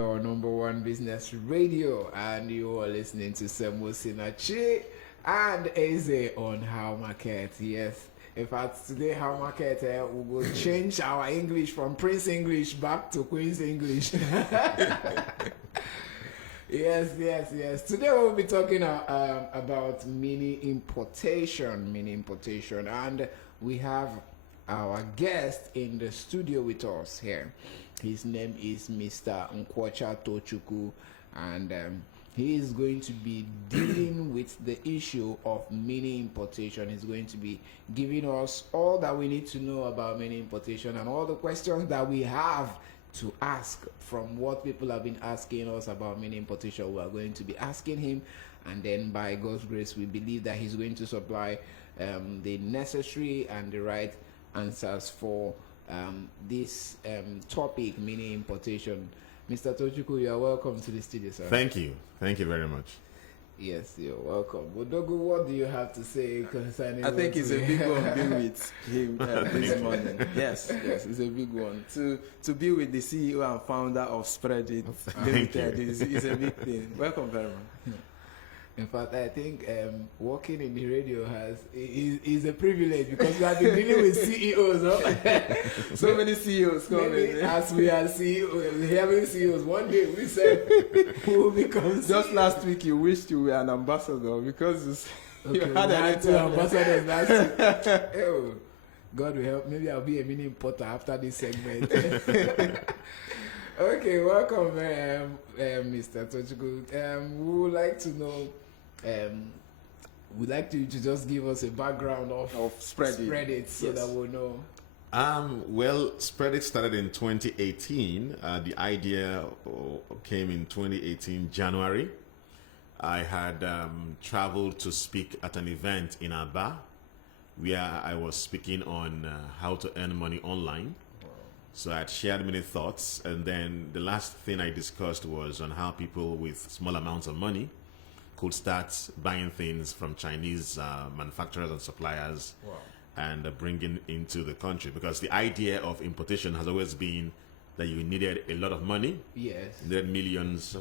your number one business radio, and you are listening to Semosinachi and Eze on How Market. Yes. In fact, today How Market we will change our English from Prince English back to Queen's English. Yes. Today we'll be talking about mini importation, and we have our guest in the studio with us here. His name is Mr. Nkwocha Tochukwu, and he is going to be dealing with the issue of mini importation. He's going to be giving us all that we need to know about mini importation and all the questions that we have to ask from what people have been asking us about mini importation. We are going to be asking him, and then by God's grace, we believe that he's going to supply the necessary and the right answers for this topic, mini importation. Mr. Tochukwu, you are welcome to the studio, sir. Thank you very much. Yes, you're welcome. Bodogu, what do you have to say concerning? I think it's a big one being with him this morning. Yes, it's a big one. To be with the CEO and founder of Spreadit Limited is a big thing. Welcome very much. In fact, I think working in the radio is a privilege because we have been dealing with CEOs. No? So many CEOs coming. As we are CEOs, having CEOs, one day we said who will become Just last week you wished you were an ambassador because you had two ambassadors last week. Oh, God will help. Maybe I'll be a mini importer after this segment. Okay, welcome, Mr. Tochukwu. We would like to know, we'd like you to just give us a background of Spreadit so that we'll know. Well, Spreadit started in 2018. The idea came in 2018, January. I had traveled to speak at an event in Aba, where I was speaking on how to earn money online. So I had shared many thoughts, and then the last thing I discussed was on how people with small amounts of money could start buying things from Chinese manufacturers and suppliers and bringing into the country. Because the idea of importation has always been that you needed a lot of money, yes, you needed millions,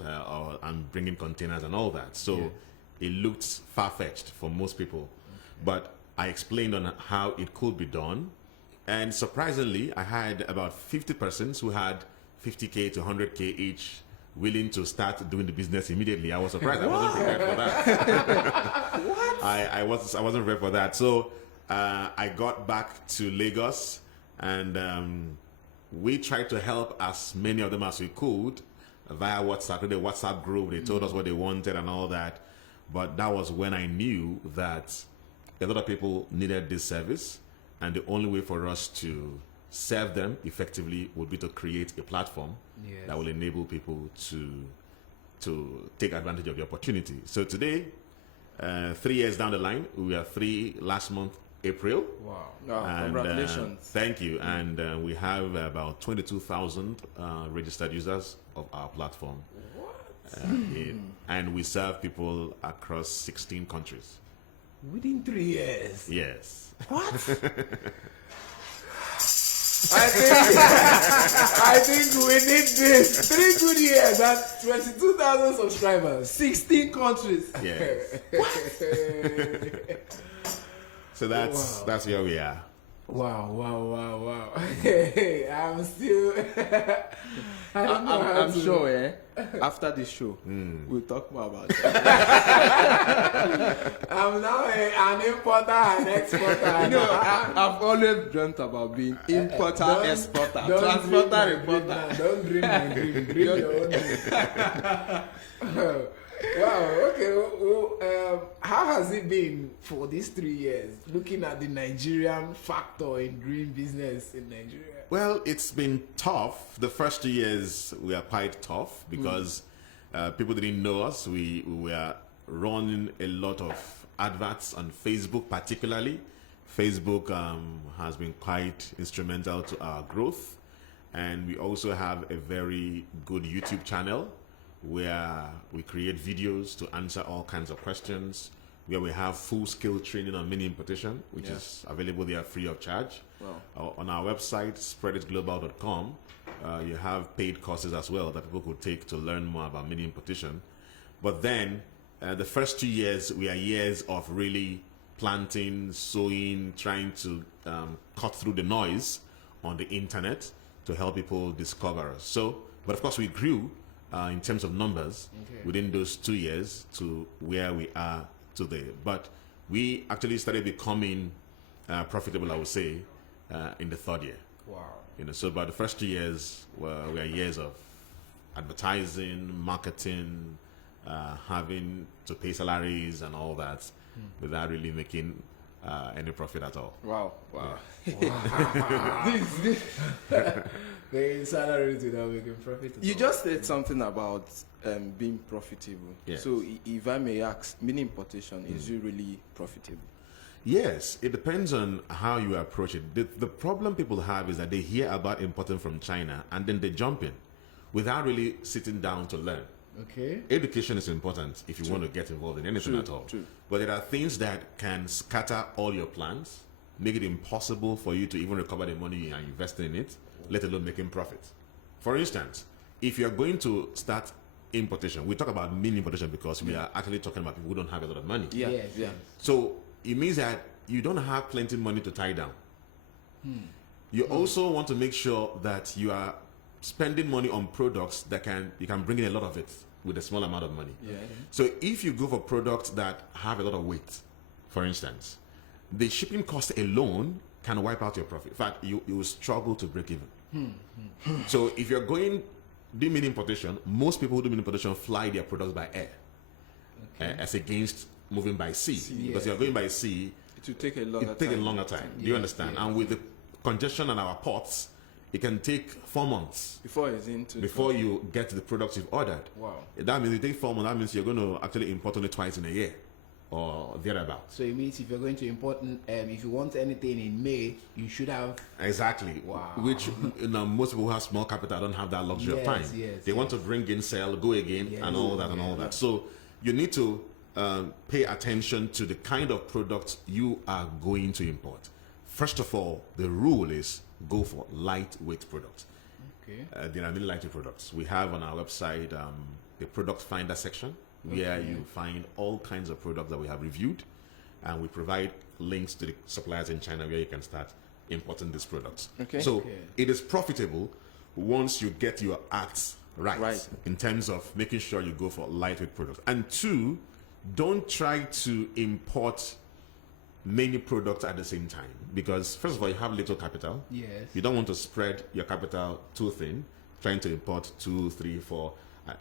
and bringing containers and all that. So it looked far-fetched for most people. But I explained on how it could be done. And surprisingly, I had about 50 persons who had 50K to 100K each willing to start doing the business immediately. I was surprised. I wasn't prepared for that. What? I wasn't prepared for that. So I got back to Lagos, and we tried to help as many of them as we could via WhatsApp. The WhatsApp group, they told us what they wanted and all that. But that was when I knew that a lot of people needed this service. And the only way for us to serve them effectively would be to create a platform that will enable people to take advantage of the opportunity. So today, 3 years down the line, we are last month, April. Wow. And, congratulations. Thank you. And we have about 22,000 registered users of our platform. What? And we serve people across 16 countries. Within 3 years? Yes. What? I think we need this. 3 good years and 22,000 subscribers. 16 countries. Yes. So that's where we are. Wow. I'm still... I'm sure, after this show, we'll talk more about it. I'm now an importer and exporter. You know, I've always dreamt about being importer, exporter, transporter, importer. Don't dream my dream. Dream your own dream. Wow, okay. Well, how has it been for these 3 years, looking at the Nigerian factor in green business in Nigeria? Well, it's been tough. The first 2 years were quite tough because people didn't know us. We were running a lot of adverts on Facebook, particularly. Facebook has been quite instrumental to our growth. And we also have a very good YouTube channel where we create videos to answer all kinds of questions. where we have full-scale training on mini importation, which is available there free of charge. Wow. On our website, spreaditglobal.com, you have paid courses as well that people could take to learn more about mini importation. But then, the first 2 years, we are years of really planting, sowing, trying to cut through the noise on the internet to help people discover us. So, but of course, we grew in terms of numbers within those 2 years to where we are today. But we actually started becoming profitable, I would say, in the third year. Wow. So about the first 2 years we are years of advertising, marketing, having to pay salaries and all that without really making any profit at all. Wow. Paying salaries without making profit. You just said something about being profitable. Yes. So if I may ask, mini importation, is it really profitable? Yes, it depends on how you approach it. The problem people have is that they hear about importing from China and then they jump in without really sitting down to learn. Okay. Education is important if you want to get involved in anything at all. True. But there are things that can scatter all your plans, make it impossible for you to even recover the money you are investing in it, let alone making profit. For instance, if you're going to start importation, we talk about mini importation because we are actually talking about people who don't have a lot of money. Yeah. So it means that you don't have plenty of money to tie down. You also want to make sure that you are spending money on products that you can bring in a lot of it with a small amount of money. Yeah. So if you go for products that have a lot of weight, for instance, the shipping cost alone can wipe out your profit. In fact, you will struggle to break even. So if you're going do mini importation, most people who do mini importation fly their products by air, as against moving by sea. Because you're going by sea, It will take a longer it takes a longer time. Do you understand? And with the congestion on our ports, it can take 4 months before it's into before you get the products you've ordered. Wow. That means it takes 4 months. That means you're going to actually import only twice in a year or thereabout. So it means if you're going to import, if you want anything in May, you should have. Exactly. Wow. Which most people who have small capital don't have that luxury of time. They want to bring in, sell, go again, and all that and all that. So you need to pay attention to the kind of products you are going to import. First of all, the rule is go for lightweight products. Okay. There are many lightweight products. We have on our website a product finder section where you find all kinds of products that we have reviewed, and we provide links to the suppliers in China where you can start importing these products. Okay. So it is profitable once you get your acts right in terms of making sure you go for lightweight products. And two, don't try to import many products at the same time, because first of all, you have little capital. Yes. You don't want to spread your capital too thin, trying to import 2, 3, 4.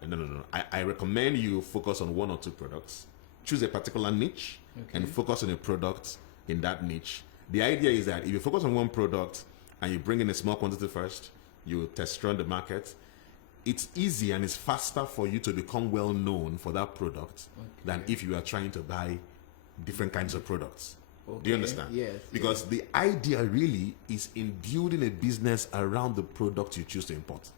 No. I recommend you focus on 1 or 2 products. Choose a particular niche and focus on a product in that niche. The idea is that if you focus on one product and you bring in a small quantity first, you test run the market, it's easy and it's faster for you to become well known for that product than if you are trying to buy different kinds of products. Do you understand? Yes. Because the idea really is in building a business around the product you choose to import.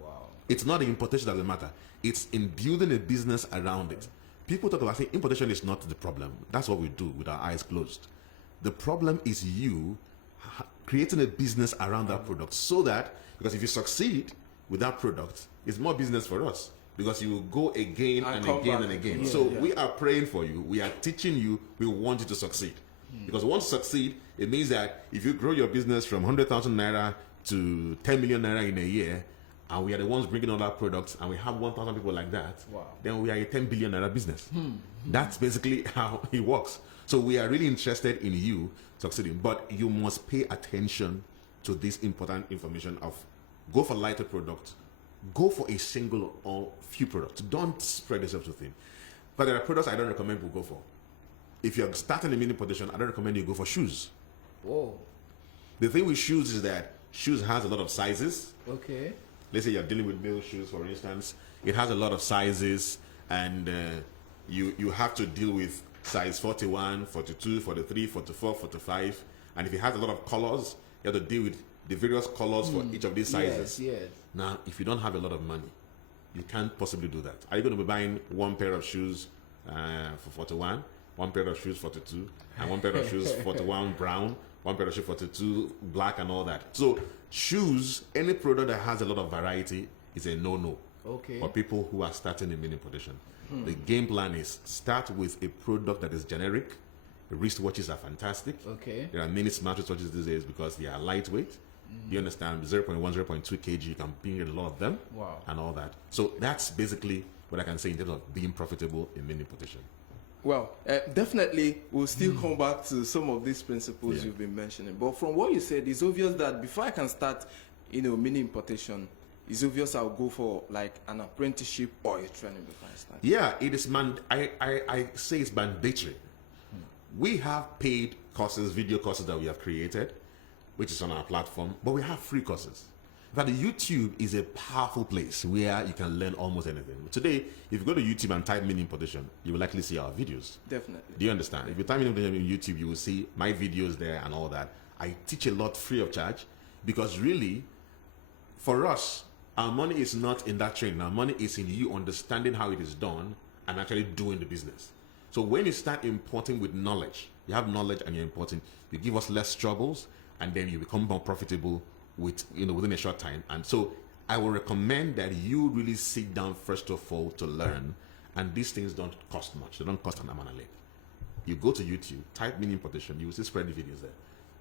Wow. It's not the importation that doesn't matter. It's in building a business around it. People talk about saying importation is not the problem. That's what we do with our eyes closed. The problem is you creating a business around that product, so that, because if you succeed with that product, it's more business for us, because you will go again and again and again. So we are praying for you. We are teaching you. We want you to succeed. Because once you succeed, it means that if you grow your business from 100,000 naira to 10 million naira in a year, and we are the ones bringing all our products, and we have 1,000 people like that, then we are a 10 billion naira business. That's basically how it works. So we are really interested in you succeeding, but you must pay attention to this important information of go for lighter products, go for a single or few products. Don't spread yourself too thin. But there are products I don't recommend people go for. If you're starting a mini importation, I don't recommend you go for shoes. Whoa. The thing with shoes is that shoes has a lot of sizes. Okay. Let's say you're dealing with male shoes, for instance. It has a lot of sizes, and you have to deal with size 41, 42, 43, 44, 45. And if it has a lot of colors, you have to deal with the various colors for each of these sizes. Yes. Now, if you don't have a lot of money, you can't possibly do that. Are you going to be buying one pair of shoes for 41, one pair of shoes 42, and one pair of shoes 41 brown, one pair of shoes 42 black, and all that. So shoes, any product that has a lot of variety is a no-no. Okay. For people who are starting in mini importation. The game plan is start with a product that is generic. The wristwatches are fantastic. Okay. There are many smart wristwatches these days because they are lightweight. You understand? 0.1, 0.2 kg, you can bring in a lot of them. Wow. And all that. So that's basically what I can say in terms of being profitable in mini importation. Well, definitely we'll still come back to some of these principles you've been mentioning. But from what you said, it's obvious that before I can start, mini importation, it's obvious I'll go for like an apprenticeship or a training before I start. Yeah, it is I say it's mandatory. We have paid courses, video courses that we have created, which is on our platform, but we have free courses. In fact, YouTube is a powerful place where you can learn almost anything. Today, if you go to YouTube and type mini importation, you will likely see our videos. Definitely. Do you understand? If you type mini importation in YouTube, you will see my videos there and all that. I teach a lot free of charge because really, for us, our money is not in that training. Our money is in you understanding how it is done and actually doing the business. So when you start importing with knowledge, you have knowledge and you're importing, you give us less troubles, and then you become more profitable within a short time. And so I will recommend that you really sit down first of all to learn. And these things don't cost much. They don't cost an arm and a leg. You go to YouTube, type mini importation, you will see Spreadit videos there.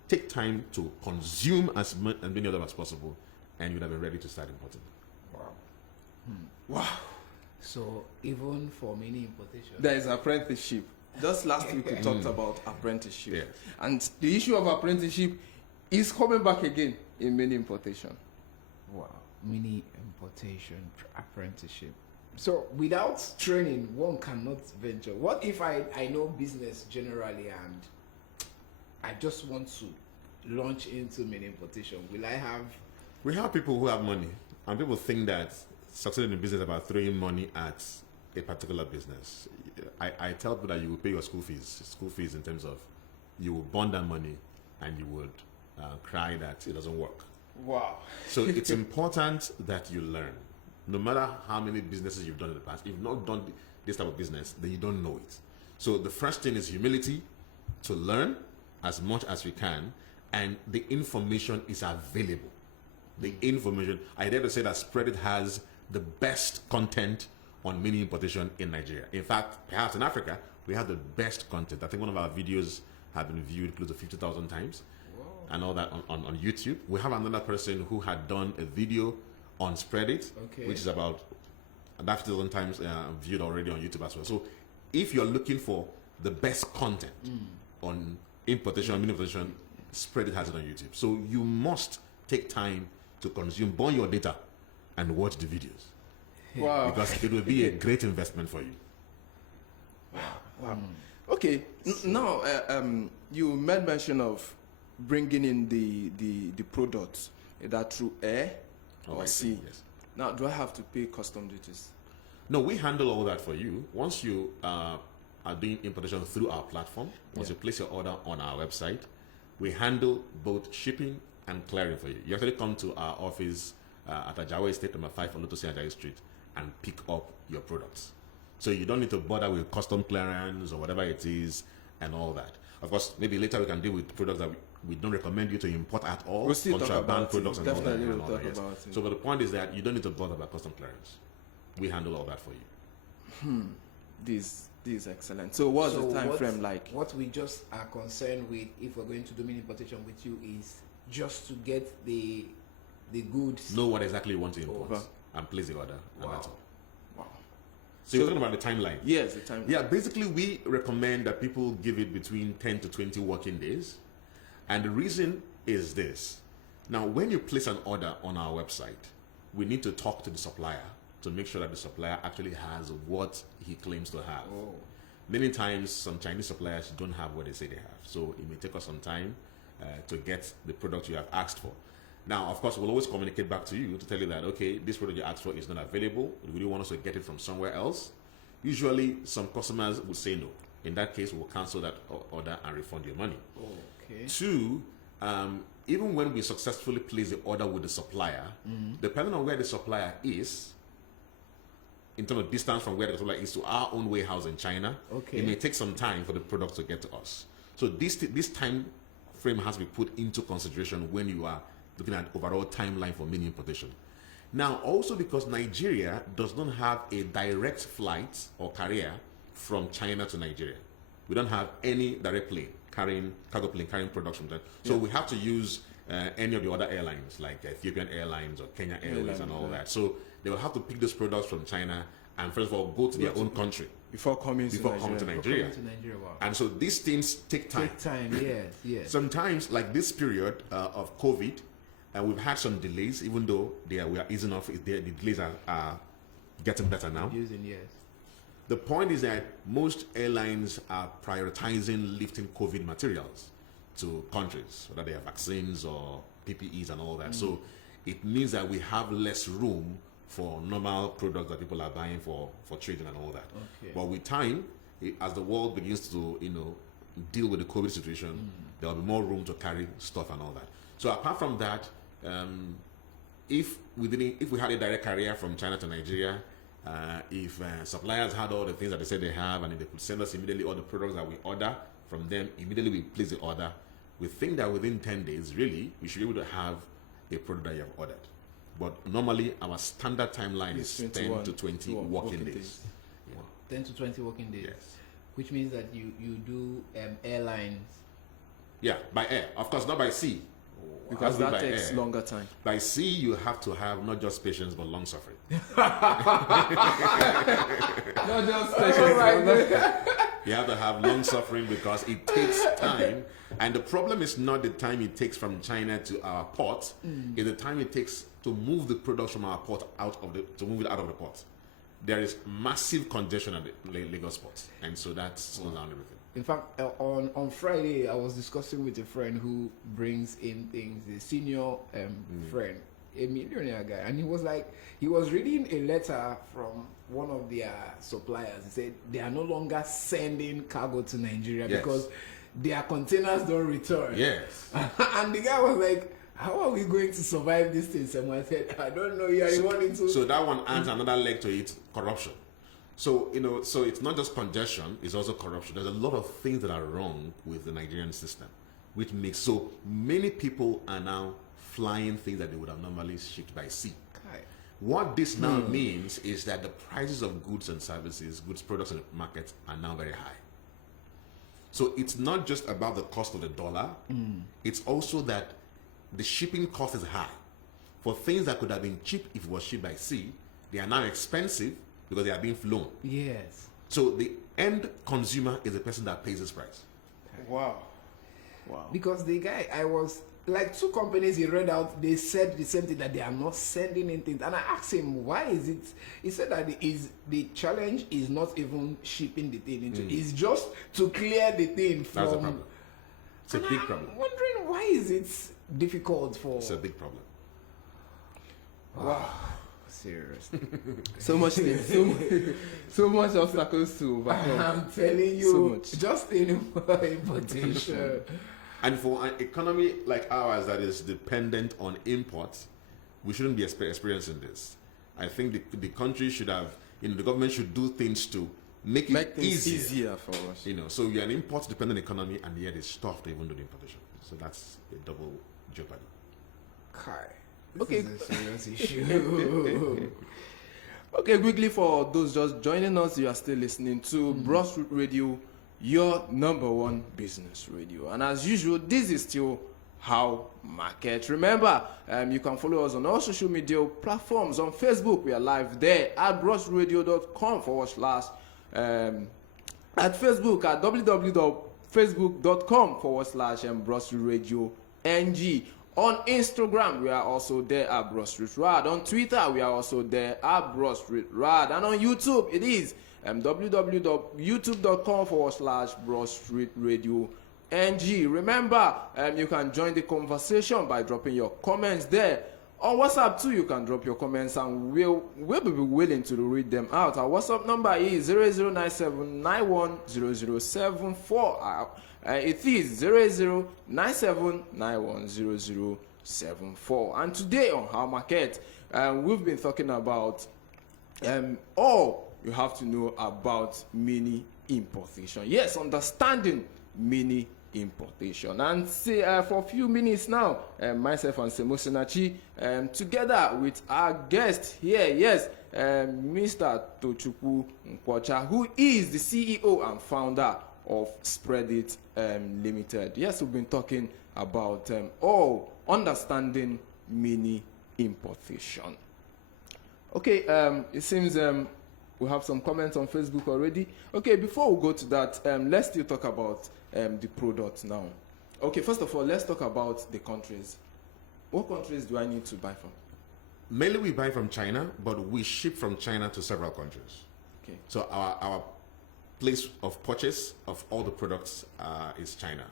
Take time to consume as many of them as possible, and you'll have been ready to start importing. Wow. Wow. So even for mini importation, There is apprenticeship. Just last week we talked about apprenticeship. Yes. And the issue of apprenticeship is coming back again in mini importation. wow, mini importation apprenticeship. So without training, one cannot venture. What if I know business generally and I just want to launch into mini importation? Will I have? We have people who have money, and people think that succeeding in business is about throwing money at a particular business. I tell people that you will pay your school fees in terms of you will bond that money and you would cry that it doesn't work. Wow. So it's important that you learn. No matter how many businesses you've done in the past, if you've not done this type of business, then you don't know it. So the first thing is humility, to learn as much as we can, and the information is available. The information, I dare to say that Spreadit has the best content on mini importation in Nigeria. In fact, perhaps in Africa, we have the best content. I think one of our videos have been viewed close to 50,000 times. And all that on YouTube. We have another person who had done a video on Spreadit, which is about 50,000 times viewed already on YouTube as well. So if you're looking for the best content on importation, mini importation, Spreadit has it on YouTube. So you must take time to consume, burn your data, and watch the videos. Wow. Because it will be a great investment for you. Wow. Okay. Now, you made mention of bringing in the products either through air or sea. Yes. Now, do I have to pay custom duties? No, we handle all that for you. Once you are doing importation through our platform, once you place your order on our website, we handle both shipping and clearing for you. You actually come to our office at Ajawa Estate, number 5 on Lotus Ajayi Street, and pick up your products. So you don't need to bother with custom clearance or whatever it is and all that. Of course, maybe later we can deal with products that we don't recommend you to import at all. We'll still talk about products it. and all that. Definitely And we'll all talk that, yes. about it. So but the point is that you don't need to bother about custom clearance. We handle all that for you. This is excellent. So what's the time frame like? What we just are concerned with, if we're going to do mini importation with you, is just to get the goods. Know what exactly you want to import Over. and place the order. And Wow. that's all. Wow. So you're talking about the timeline. Yes, the time. Yeah, basically we recommend that people give it between 10 to 20 working days. And the reason is this. Now, when you place an order on our website, we need to talk to the supplier to make sure that the supplier actually has what he claims to have. Oh. Many times, some Chinese suppliers don't have what they say they have. So it may take us some time to get the product you have asked for. Now, of course, we'll always communicate back to you to tell you that, okay, this product you asked for is not available. Would you want us to get it from somewhere else? Usually, some customers would say no. In that case, we'll cancel that order and refund your money. Okay. 2, even when we successfully place the order with the supplier, depending on where the supplier is, in terms of distance from where the supplier is to our own warehouse in China, Okay. it may take some time for the product to get to us. So this time frame has to be put into consideration when you are looking at overall timeline for mini importation. Now, also because Nigeria does not have a direct flight or carrier from China to Nigeria. We don't have any direct plane cargo plane carrying products from there. So we have to use any of the other airlines like Ethiopian Airlines or Kenya Airways and all that. So they will have to pick those products from China and first of all go to their own country before coming to Nigeria. Coming to Nigeria, wow. And so these things take time. Yes. Sometimes, like this period of COVID, we've had some delays, even though we are easing off. The delays are getting better now. Yes. The point is that most airlines are prioritizing lifting COVID materials to countries, whether they have vaccines or PPEs and all that. So it means that we have less room for normal products that people are buying for trading and all that. Okay. But with time, as the world begins to deal with the COVID situation, there will be more room to carry stuff and all that. So apart from that, if we had a direct carrier from China to Nigeria, if suppliers had all the things that they said they have, and if they could send us immediately all the products that we order from them, immediately we place the order, we think that within 10 days, really, we should be able to have a product that you have ordered. But normally, our standard timeline is 10 to 20 working days. Yeah. 10 to 20 working days. Yes. Which means that you do airlines. Yeah, by air. Of course, not by sea. Because that takes longer time. By sea, you have to have not just patience, but long suffering. Not just patience. You have to have long suffering because it takes time. And the problem is not the time it takes from China to our port, it's the time it takes to move the products from our port to move it out of the port. There is massive congestion at the Lagos port, and so that slows down everything. In fact, on Friday, I was discussing with a friend who brings in things, a senior friend, a millionaire guy, and he was reading a letter from one of their suppliers. He said they are no longer sending cargo to Nigeria because their containers don't return. Yes. And the guy was like, how are we going to survive this thing? Someone said, I don't know. You are the one into. So that one adds another leg to it, corruption. So, so it's not just congestion, it's also corruption. There's a lot of things that are wrong with the Nigerian system, which makes so many people are now flying things that they would have normally shipped by sea. Okay. What this now means is that the prices of goods and services, goods products in the market are now very high. So it's not just about the cost of the dollar, it's also that the shipping cost is high. For things that could have been cheap if it was shipped by sea, they are now expensive because they are being flown. Yes. So the end consumer is the person that pays this price. Wow. Because the guy, I was like, two companies he read out, they said the same thing, that they are not sending anything. And I asked him, why is it? He said that the challenge is not even shipping the thing into, it's just to clear the thing from. That's the problem. It's a big problem. I'm wondering, why is it difficult for. It's a big problem. Wow. Seriously. So much things, so much obstacles to overcome. I'm telling you, So much. just in importation. And for an economy like ours that is dependent on imports, we shouldn't be experiencing this. I think the country should have, the government should do things to make things easier. easier for us. So you're an import-dependent economy, and yet it's tough to even do the importation. So that's a double jeopardy. Kai. Okay. This is a serious issue. Okay, quickly for those just joining us, you are still listening to Grassroots Radio, your number one business radio. And as usual, this is still How Market. Remember, you can follow us on all social media platforms. On Facebook, we are live there at grassrootsradio.com/. At Facebook at www.facebook.com/BrossRadio.ng. On Instagram, we are also there at BrossRad. On Twitter, we are also there at BrossRad. And on YouTube, it is www.youtube.com/BrossRadio.ng. Remember, you can join the conversation by dropping your comments there. On WhatsApp too, you can drop your comments and we'll be willing to read them out. Our WhatsApp number is 0097910074. It is 0097910074. And today on How Market, we've been talking about All you have to know about mini importation. Yes, understanding mini importation. And say for a few minutes now, myself and Semosinachi, together with our guest here, yes, Mr. Tochukwu Nkwocha, who is the CEO and founder of Spreadit Limited. Yes, we've been talking about understanding mini importation. Okay, it seems we have some comments on Facebook already. Okay, before we go to that, let's still talk about the product now. Okay, first of all, let's talk about the countries. What countries do I need to buy from? Mainly we buy from China, but we ship from China to several countries. Okay. So our place of purchase of all the products is China.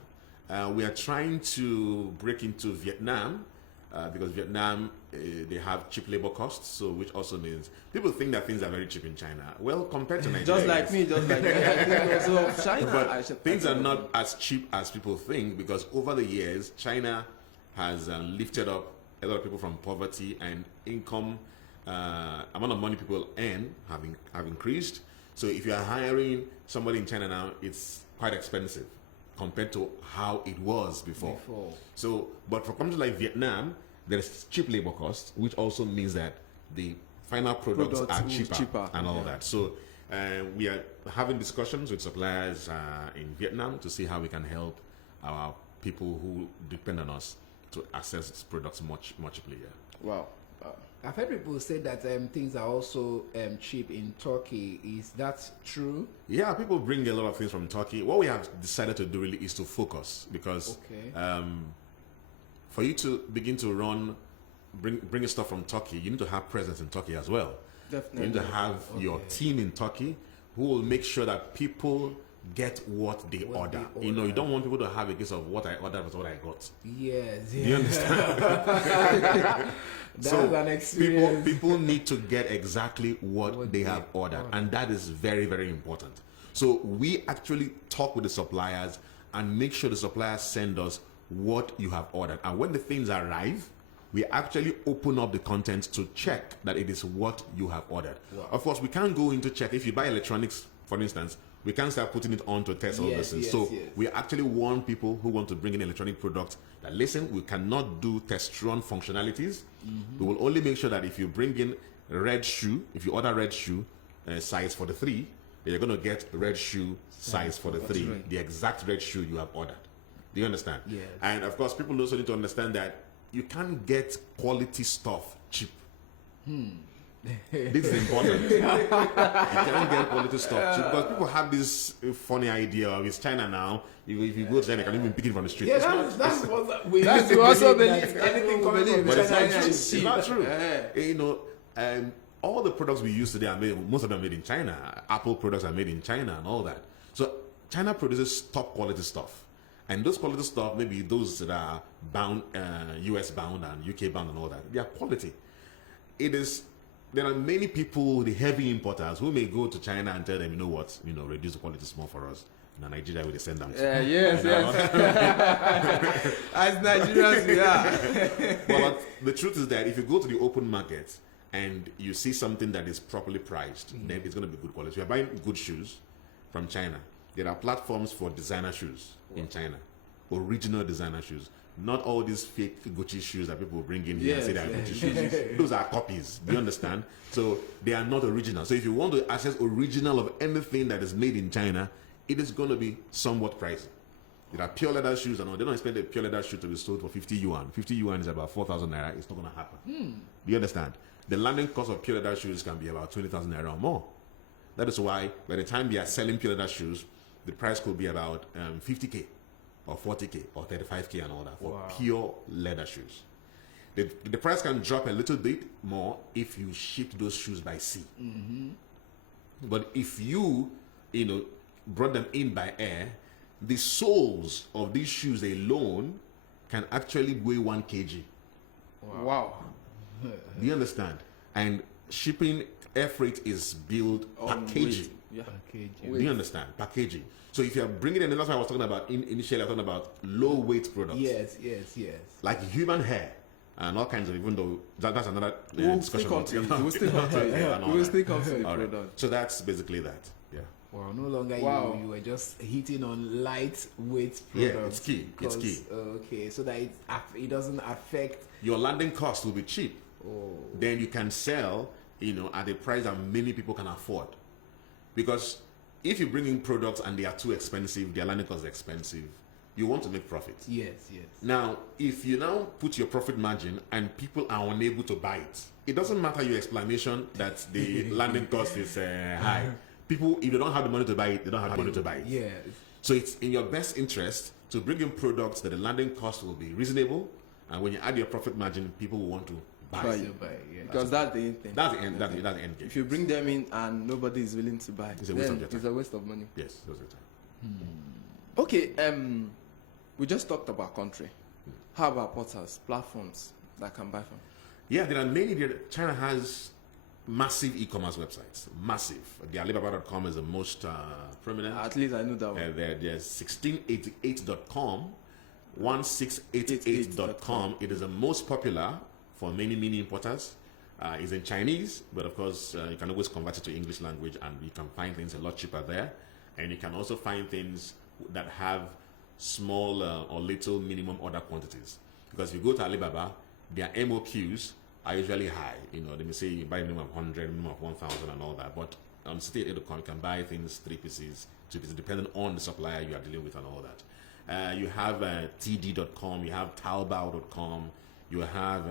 We are trying to break into Vietnam because Vietnam, they have cheap labor costs, so which also means people think that things are very cheap in China. Well, compared to Nigeria, just like me. I think also of China. But things are not as cheap as people think, because over the years, China has lifted up a lot of people from poverty, and income, amount of money people earn have increased. So if you are hiring somebody in China now, it's quite expensive compared to how it was before. So, but for countries like Vietnam, there's cheap labor costs, which also means that the final products are cheaper and all that. So we are having discussions with suppliers in Vietnam to see how we can help our people who depend on us to access products much cheaply. Yeah. Wow. I've heard people say that things are also cheap in Turkey. Is that true? Yeah, people bring a lot of things from Turkey. What we have decided to do really is to focus, because for you to begin to bring stuff from Turkey, you need to have presence in Turkey as well. Definitely. You need to have your team in Turkey who will make sure that people get what they order. You know, you don't want people to have a case of what I ordered was what I got. Yes. Do you understand? That's so an experience. people need to get exactly what they have ordered, and that is very, very important. So we actually talk with the suppliers and make sure the suppliers send us what you have ordered. And when the things arrive, we actually open up the content to check that it is what you have ordered. Wow. Of course, we can't go into check. If you buy electronics, for instance, we can't start putting it on to test all this. So we actually warn people who want to bring in electronic products that, listen, we cannot do test run functionalities. We will only make sure that if you bring in red shoe, if you order red shoe size for the 3, then you're going to get red shoe size for the 3, the exact red shoe you have ordered. Do you understand? Yes. And of course, people also need to understand that you can't get quality stuff cheap. This is important. You can't get quality stuff cheap, because people have this funny idea of it's China now. If you go to China, you can even pick it from the street. Yeah, that's what we also believe. Anything coming from But China it's not true. You know, all the products we use today are made, most of them are made in China. Apple products are made in China and all that. So China produces top quality stuff. And those quality stuff, maybe those that are bound, US bound and UK bound and all that, they are quality. There are many people, the heavy importers, who may go to China and tell them, you know what, reduce the quality small for us. Now Nigeria will send them. Yes. As Nigerians, we are. But the truth is that if you go to the open market and you see something that is properly priced, then it's going to be good quality. We are buying good shoes from China. There are platforms for designer shoes in China, original designer shoes. Not all these fake Gucci shoes that people bring in here and say they are Gucci shoes. Those are copies. Do you understand? So they are not original. So if you want to access original of anything that is made in China, it is going to be somewhat pricey. There are pure leather shoes, and they don't expect a pure leather shoe to be sold for 50 yuan. 50 yuan is about 4,000 naira. It's not going to happen. Do you understand? The landing cost of pure leather shoes can be about 20,000 naira or more. That is why by the time we are selling pure leather shoes, the price could be about 50K. Or 40K or 35K and all that for pure leather shoes. The price can drop a little bit more if you ship those shoes by sea. But if you brought them in by air, the soles of these shoes alone can actually weigh 1 kg. Wow. Do you understand? And shipping, air freight is billed per kg. Do you understand? Per kg. So if you're bringing in, and that's what I was talking about initially, I was talking about low weight products. Yes. Like human hair and all kinds of, even though that's another We'll discussion. still come to it. We'll still come to it. and all We'll that. still come to the All right. product. So that's basically that. Yeah. Wow, no longer Wow. you were just hitting on lightweight Yeah, products. it's key. It's 'cause- key. Okay, so that it doesn't affect. Your landing cost will be cheap. Oh, Then you can sell, at a price that many people can afford. Because if you bring in products and they are too expensive, their landing cost is expensive, you want to make profit. yes, yes. Now, if you now put your profit margin and people are unable to buy it, it doesn't matter your explanation that the landing cost is high. People, if they don't have the money to buy it, they don't have the money to buy it. Yes. So it's in your best interest to bring in products that the landing cost will be reasonable, and when you add your profit margin, people will want to buy Buy it. it. Yeah. Because that's the end thing. That's the end. That's the end game. If you bring them in and nobody is willing to buy, It's a waste then of your time. it's a waste of money. Yes, that's it. Okay, we just talked about country. How about portals, platforms that can buy from? Yeah, there are many. China has massive e-commerce websites. Massive. The Alibaba.com is the most prominent. At least I know that one. There's 1688.com, 1688.com. It is the most popular for many importers. It's in Chinese, but of course you can always convert it to English language, and you can find things a lot cheaper there. And you can also find things that have small or little minimum order quantities. Because if you go to Alibaba, their MOQs are usually high. They may say you buy a minimum of 100, minimum of 1,000 and all that. But on Ceo-Spreadit.com, you can buy things 3 pieces, 2 pieces, depending on the supplier you are dealing with and all that. You have TD.com, you have Taobao.com, you have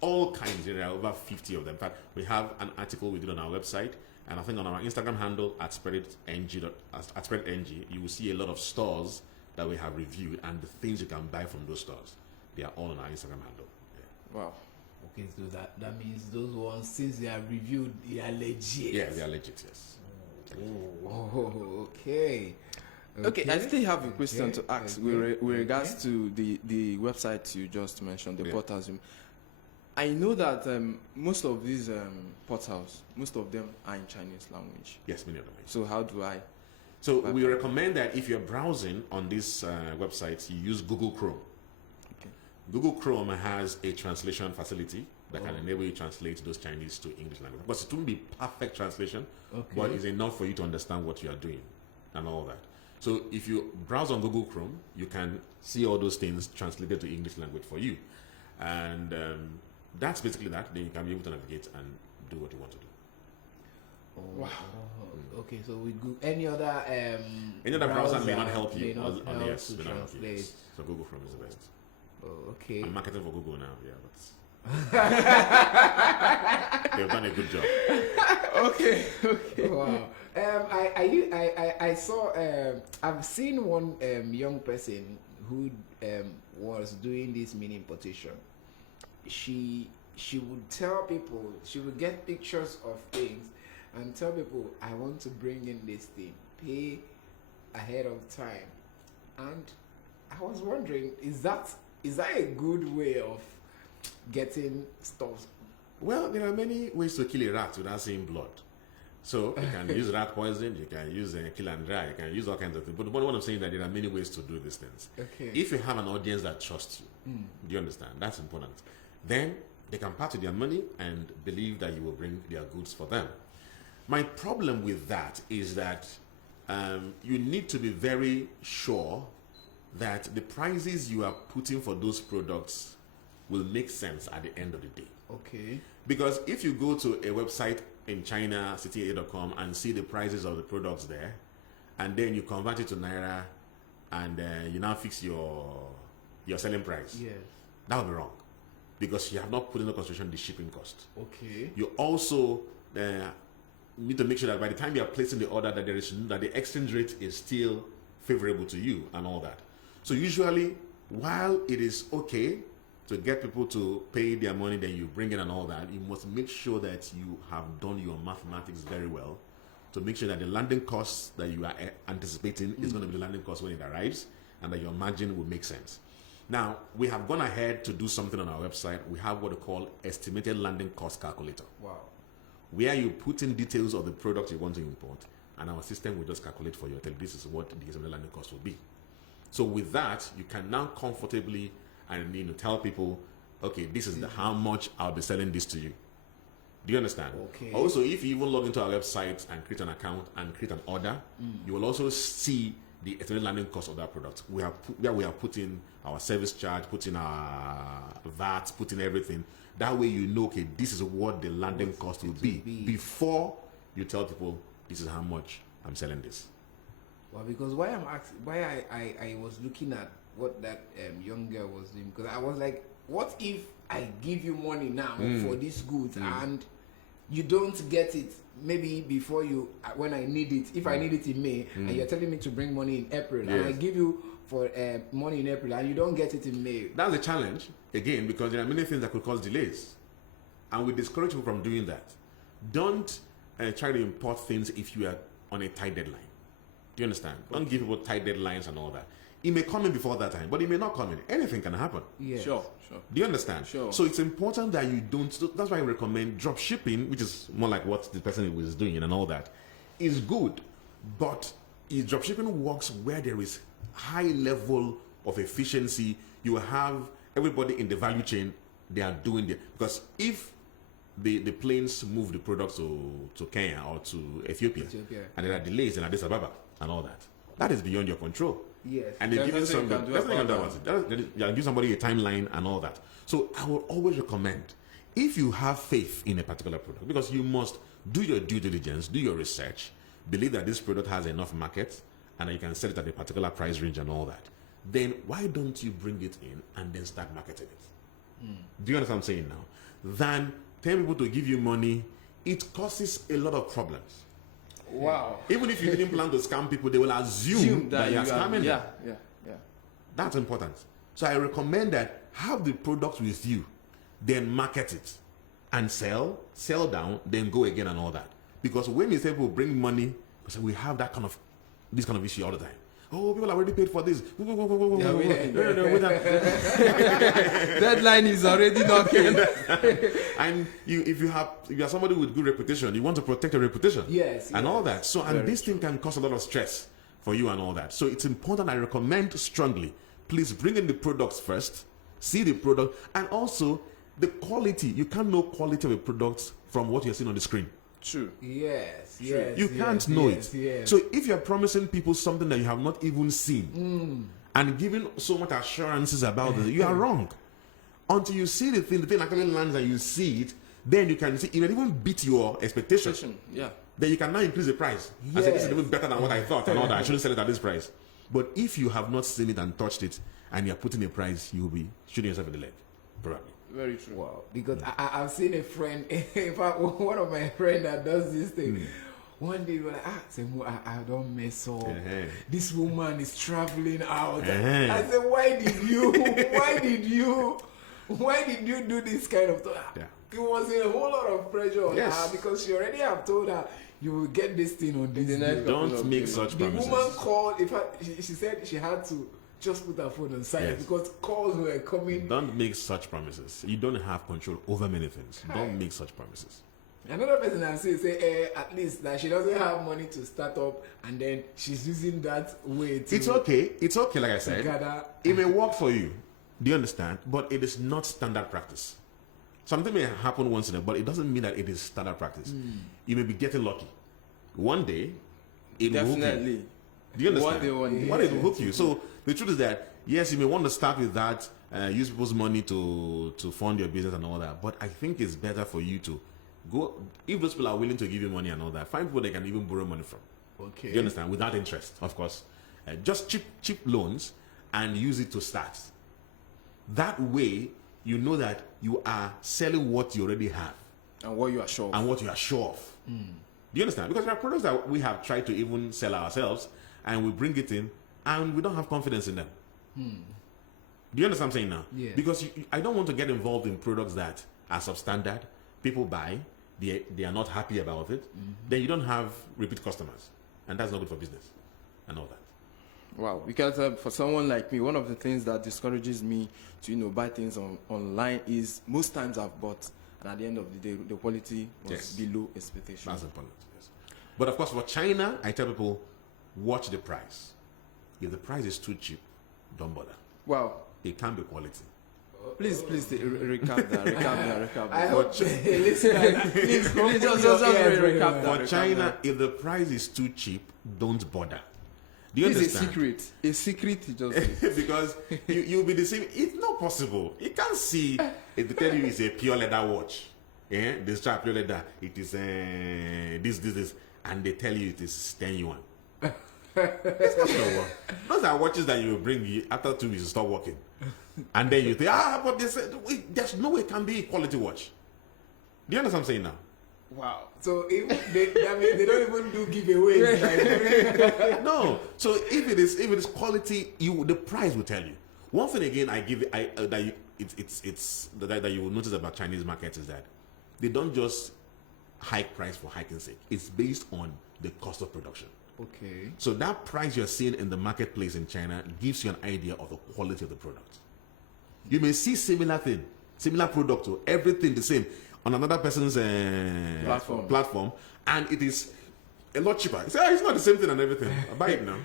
all kinds. There are over 50 of them. In fact, we have an article we did on our website, and I think on our Instagram handle at @SpreaditNG, you will see a lot of stores that we have reviewed and the things you can buy from those stores. They are all on our Instagram handle. Yeah. Wow. Okay, so that means those ones, since they are reviewed, they are legit. Yeah, they are legit, yes. Oh, okay. Okay, I still have a question to ask with regards okay. to the website you just mentioned, the Yeah. portals. I know that most of these portals, most of them are in Chinese language. Yes, many of them. So how do I? So we recommend that if you're browsing on these websites, you use Google Chrome. Okay. Google Chrome has a translation facility that can enable you to translate those Chinese to English language. Of course, it won't be perfect translation, but it's enough for you to understand what you are doing and all that. So if you browse on Google Chrome, you can see all those things translated to English language for you. And that's basically that. Then you can be able to navigate and do what you want to do. Wow. Okay, so we go any other browser may not help you. may not Yes, help may to not help you, translate. yes. So Google Chrome is the best. Oh, okay. I'm marketing for Google now, yeah, but they've done a good job. Okay. Wow. I saw. I've seen one young person who was doing this mini importation. She would tell people, she would get pictures of things and tell people, I want to bring in this thing, pay ahead of time. And I was wondering, is that a good way of getting stuff? Well, there are many ways to kill a rat without seeing blood. So you can use rat poison, you can use kill and dry, you can use all kinds of things. But what I'm saying is that there are many ways to do these things. Okay. If you have an audience that trusts you, do you understand? That's important. Then they can part with their money and believe that you will bring their goods for them. My problem with that is that you need to be very sure that the prices you are putting for those products will make sense at the end of the day. Okay. Because if you go to a website in China, Ceo-Spreadit.com, and see the prices of the products there, and then you convert it to Naira, and you now fix your selling price, Yes. that would be wrong. Because you have not put into consideration the shipping cost. Okay. You also need to make sure that by the time you are placing the order, that the exchange rate is still favorable to you and all that. So usually, while it is okay to get people to pay their money, then you bring in and all that, you must make sure that you have done your mathematics very well to make sure that the landing costs that you are anticipating is going to be the landing cost when it arrives, and that your margin will make sense. Now, we have gone ahead to do something on our website. We have what we call estimated landing cost calculator, Wow. where you put in details of the product you want to import, and our system will just calculate for you. Tell you this is what the estimated landing cost will be. So with that, you can now comfortably and tell people okay, this is how much I'll be selling this to you. Do you understand? Okay. Also, if you even log into our website and create an account and create an order, you will also see the estimated landing cost of that product. We have put in our service charge, put in our VAT, put in everything. That way you know, okay, this is what the landing cost will be before you tell people this is how much I'm selling this. Well, because why I was looking at what that young girl was doing, because I was like, what if I give you money now for these goods and you don't get it maybe before you, when I need it, if I need it in May, and you're telling me to bring money in April, and I give you for money in April and you don't get it in May. That's a challenge, again, because there are many things that could cause delays. And we discourage people from doing that. Don't try to import things if you are on a tight deadline. Do you understand? Don't give people tight deadlines and all that. It may come in before that time, but it may not come in. Anything can happen. Yes. Sure. Do you understand? Sure. So it's important that you don't. That's why I recommend drop shipping, which is more like what the person was doing and all that, is good. But if drop shipping works where there is high level of efficiency, you have everybody in the value chain, they are doing it. Because if the planes move the products to Kenya or to Ethiopia, and there are delays in Addis Ababa and all that is beyond your control. Yes. And they're giving Nothing you can do about it. you give somebody a timeline and all that. So I will always recommend, if you have faith in a particular product, because you must do your due diligence, do your research, believe that this product has enough market and that you can sell it at a particular price range and all that, then why don't you bring it in and then start marketing it? Do you understand what I'm saying now? Than tell people to give you money, it causes a lot of problems. Wow. Even if you didn't plan to scam people, they will assume that you are scamming them. Yeah. That's important. So I recommend that have the product with you, then market it and sell down, then go again and all that. Because when you say people bring money, because we have this kind of issue all the time. Oh, people already paid for this. Deadline is already knocking. And if you are somebody with good reputation, you want to protect your reputation. Yes. And all that. So, and this thing can cause a lot of stress for you and all that. So it's important. I recommend strongly, please bring in the products first, see the product, and also the quality. You can't know quality of a product from what you're seeing on the screen. True. Yes. You can't know it. Yes. So if you're promising people something that you have not even seen and giving so much assurances about it, you are wrong. Until you see the thing actually lands and you see it, then you can see it will even beat your expectation. Yeah. Then you can now increase the price. I say this is even better than what I thought and all that. I shouldn't sell it at this price. But if you have not seen it and touched it and you're putting a price, you'll be shooting yourself in the leg. Probably. Very true. Wow, because I've seen a friend, in fact, one of my friends that does this thing. One day, we're like, Semo, I don't mess up. This woman is traveling out. I said, why did you do this kind of thing? Yeah. It was a whole lot of pressure on her because she already have told her, you will get this thing on this day. Don't make such promises. The woman called, in fact, she said she had to just put her phone on silent because calls were coming. Don't make such promises. You don't have control over many things. Don't make such promises. Another person I've seen say at least that she doesn't have money to start up and then she's using that way to... It's okay, like I said. It may work for you. Do you understand? But it is not standard practice. Something may happen once in a while, but it doesn't mean that it is standard practice. You may be getting lucky. One day, it will hook you. Do you understand? One day it will hook you. So the truth is that, yes, you may want to start with that, use people's money to fund your business and all that, but I think it's better for you to go, if those people are willing to give you money and all that, find people they can even borrow money from. Okay. Do you understand? Without interest, of course. Just cheap loans and use it to start. That way, you know that you are selling what you already have. And what you are sure of. Do you understand? Because there are products that we have tried to even sell ourselves and we bring it in and we don't have confidence in them. Do you understand what I'm saying now? Yeah. Because I don't want to get involved in products that are substandard, people buy, they are not happy about it, then you don't have repeat customers. And that's not good for business and all that. Wow, because for someone like me, one of the things that discourages me to buy things online is most times I've bought, and at the end of the day, the quality was below expectation. That's important. Yes. But of course, for China, I tell people, watch the price. If the price is too cheap, don't bother. Wow. It can be quality. Please, recap that. I hope listeners, please just recap that. For China, if the price is too cheap, don't bother. Do you This is understand? a secret just Because you'll be deceived. It's not possible. You can't see it to tell you it's a pure leather watch. Yeah, this strap pure leather. It is this, and they tell you it is 10 yuan. It's not gonna work. Those are watches that you bring after 2 weeks to stop working, and then you think, but they said there's no way it can be a quality watch. Do you understand what I'm saying now? Wow. So if I mean, they don't even do giveaways. Like, No. So if it is quality, the price will tell you. One thing again, that you will notice about Chinese markets is that they don't just hike price for hiking sake. It's based on the cost of production. okay. So that price you're seeing in the marketplace in China gives you an idea of the quality of the product. You may see similar product, or everything the same on another person's platform, and it is a lot cheaper. It's not the same thing and everything. I'll buy it now.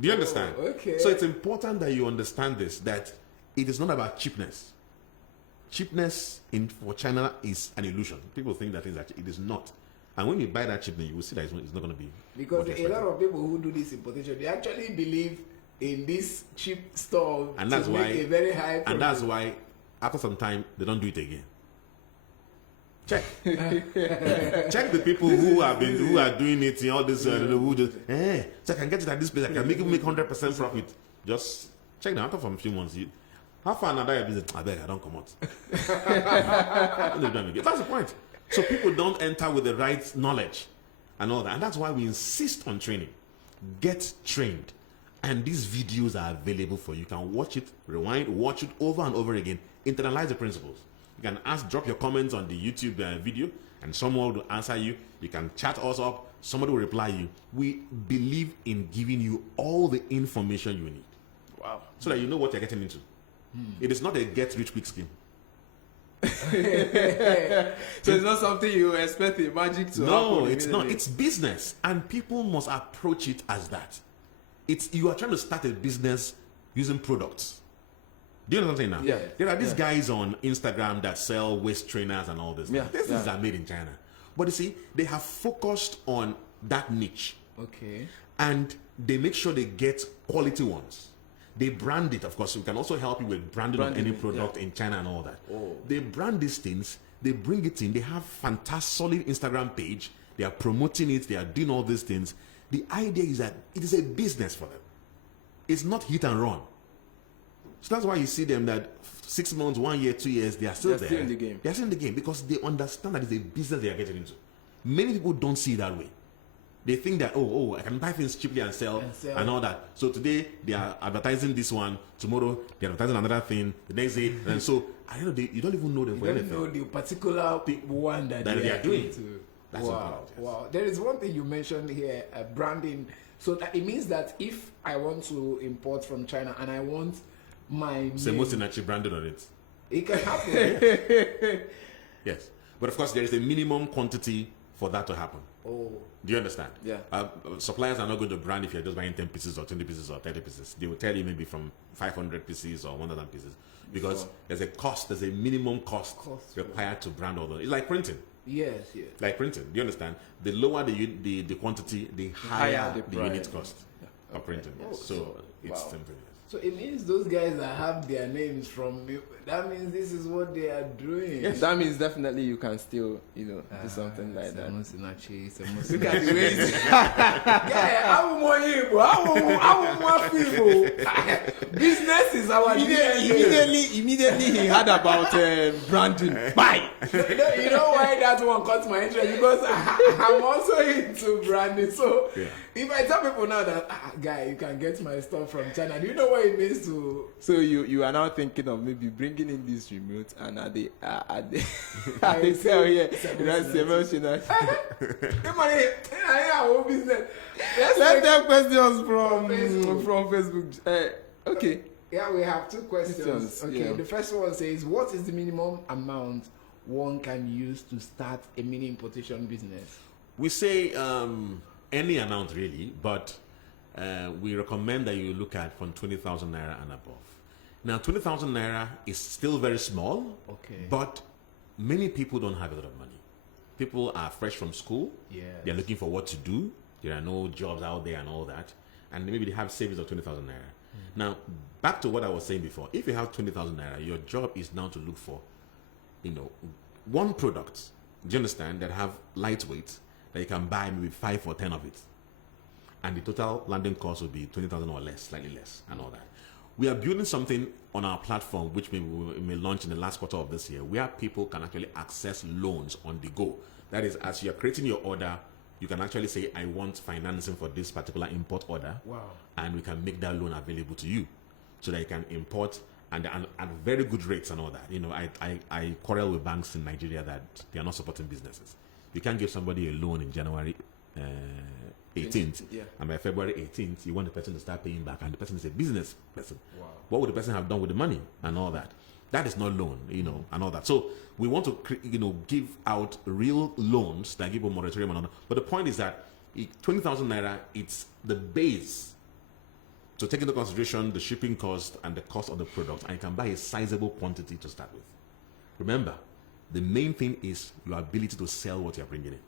Do you understand? Okay. So it's important that you understand this, that it is not about cheapness. Cheapness for China is an illusion. People think that it is not. And when you buy that cheapness, you will see that it's not going to be. Because a lot of people who do this importation, they actually believe in this cheap store And that's to why, make a very high and profit. that's why after some time they don't do it again. Check. Check the people who are doing it in all this who just so I can get it at this place, I can make 100% profit. Just check them after from a few months. How far another business? I beg, I don't come out. That's the point. So people don't enter with the right knowledge and all that. And that's why we insist on training. Get trained. And these videos are available for you. You can watch it, rewind, watch it over and over again. Internalize the principles. You can drop your comments on the YouTube video, and someone will answer you. You can chat us up. Somebody will reply you. We believe in giving you all the information you need. Wow. So that you know what you're getting into. It is not a get-rich-quick scheme. So it's not something you expect the magic to happen. No, it's not. It's business, and people must approach it as that. You are trying to start a business using products. Do you know what I'm saying now? Yeah. There are these guys on Instagram that sell waist trainers and all this. Yeah. These things are made in China. But you see, they have focused on that niche. Okay. And they make sure they get quality ones. They brand it, of course. We can also help you with branding of any product in China and all that. Oh. They brand these things, they bring it in, they have fantastic solid Instagram page, they are promoting it, they are doing all these things. The idea is that it is a business for them. It's not hit and run. So that's why you see them that 6 months, 1 year, 2 years, they are still there. Still in the game. They're still in the game because they understand that it's a business they are getting into. Many people don't see it that way. They think that, I can buy things cheaply and sell and all that. So today they are advertising this one, tomorrow they're advertising another thing, the next day, and so I don't know, you don't even know them for anything. You don't know the particular one that they are doing. into. That's wow, important, yes. wow. There is one thing you mentioned here, branding. So that it means that if I want to import from China and I want my Semosinachi branded on it. It can happen. Yes, but of course there is a minimum quantity for that to happen. Oh. Do you understand? Yeah. Suppliers are not going to brand if you're just buying 10 pieces or 20 pieces or 30 pieces. They will tell you maybe from 500 pieces or 1,000 pieces because there's a minimum cost required to brand all those. It's like printing. Yes, yes. Like printing. Do you understand? The lower the quantity, the higher the unit cost of printing. Yes. So it's simple. So it means those guys that have their names from me, that means this is what they are doing. Yes. That means definitely you can still, do something like that. Semosinachi. Look at the ways. Yeah, I want more people. Business is our Immediately he heard about branding. Bye. You know why that one caught my interest? Because I'm also into branding. So if I tell people now that, guy, you can get my stuff from China, do you know what it means to? So you are now thinking of maybe bringing in this remote and at the sell here. Semosinachi. Business. Let's have questions from Facebook. Okay. Yeah, we have two questions. Okay, yeah. The first one says, what is the minimum amount one can use to start a mini importation business? We say any amount really, but we recommend that you look at from 20,000 naira and above. Now, 20,000 naira is still very small, Okay. but many people don't have a lot of money. People are fresh from school. Yes. They're looking for what to do. There are no jobs out there and all that. And maybe they have savings of 20,000 naira. Now, back to what I was saying before. If you have 20,000 naira, your job is now to look for, one product, do you understand, that have lightweight, that you can buy maybe 5 or 10 of it. And the total landing cost will be 20,000 or less, slightly less, and all that. We are building something on our platform, which we may launch in the last quarter of this year, where people can actually access loans on the go. That is, as you're creating your order, you can actually say, I want financing for this particular import order. Wow. And we can make that loan available to you so that you can import and at very good rates and all that. I quarrel with banks in Nigeria that they are not supporting businesses. You can't give somebody a loan in January 18th, and by February 18th, you want the person to start paying back, and the person is a business person. Wow. What would the person have done with the money and all that? That is not loan, and all that. So we want to, give out real loans that give a moratorium and all that. But the point is that 20,000 naira, it's the base. So take into consideration the shipping cost and the cost of the product, and you can buy a sizable quantity to start with. Remember, the main thing is your ability to sell what you're bringing in.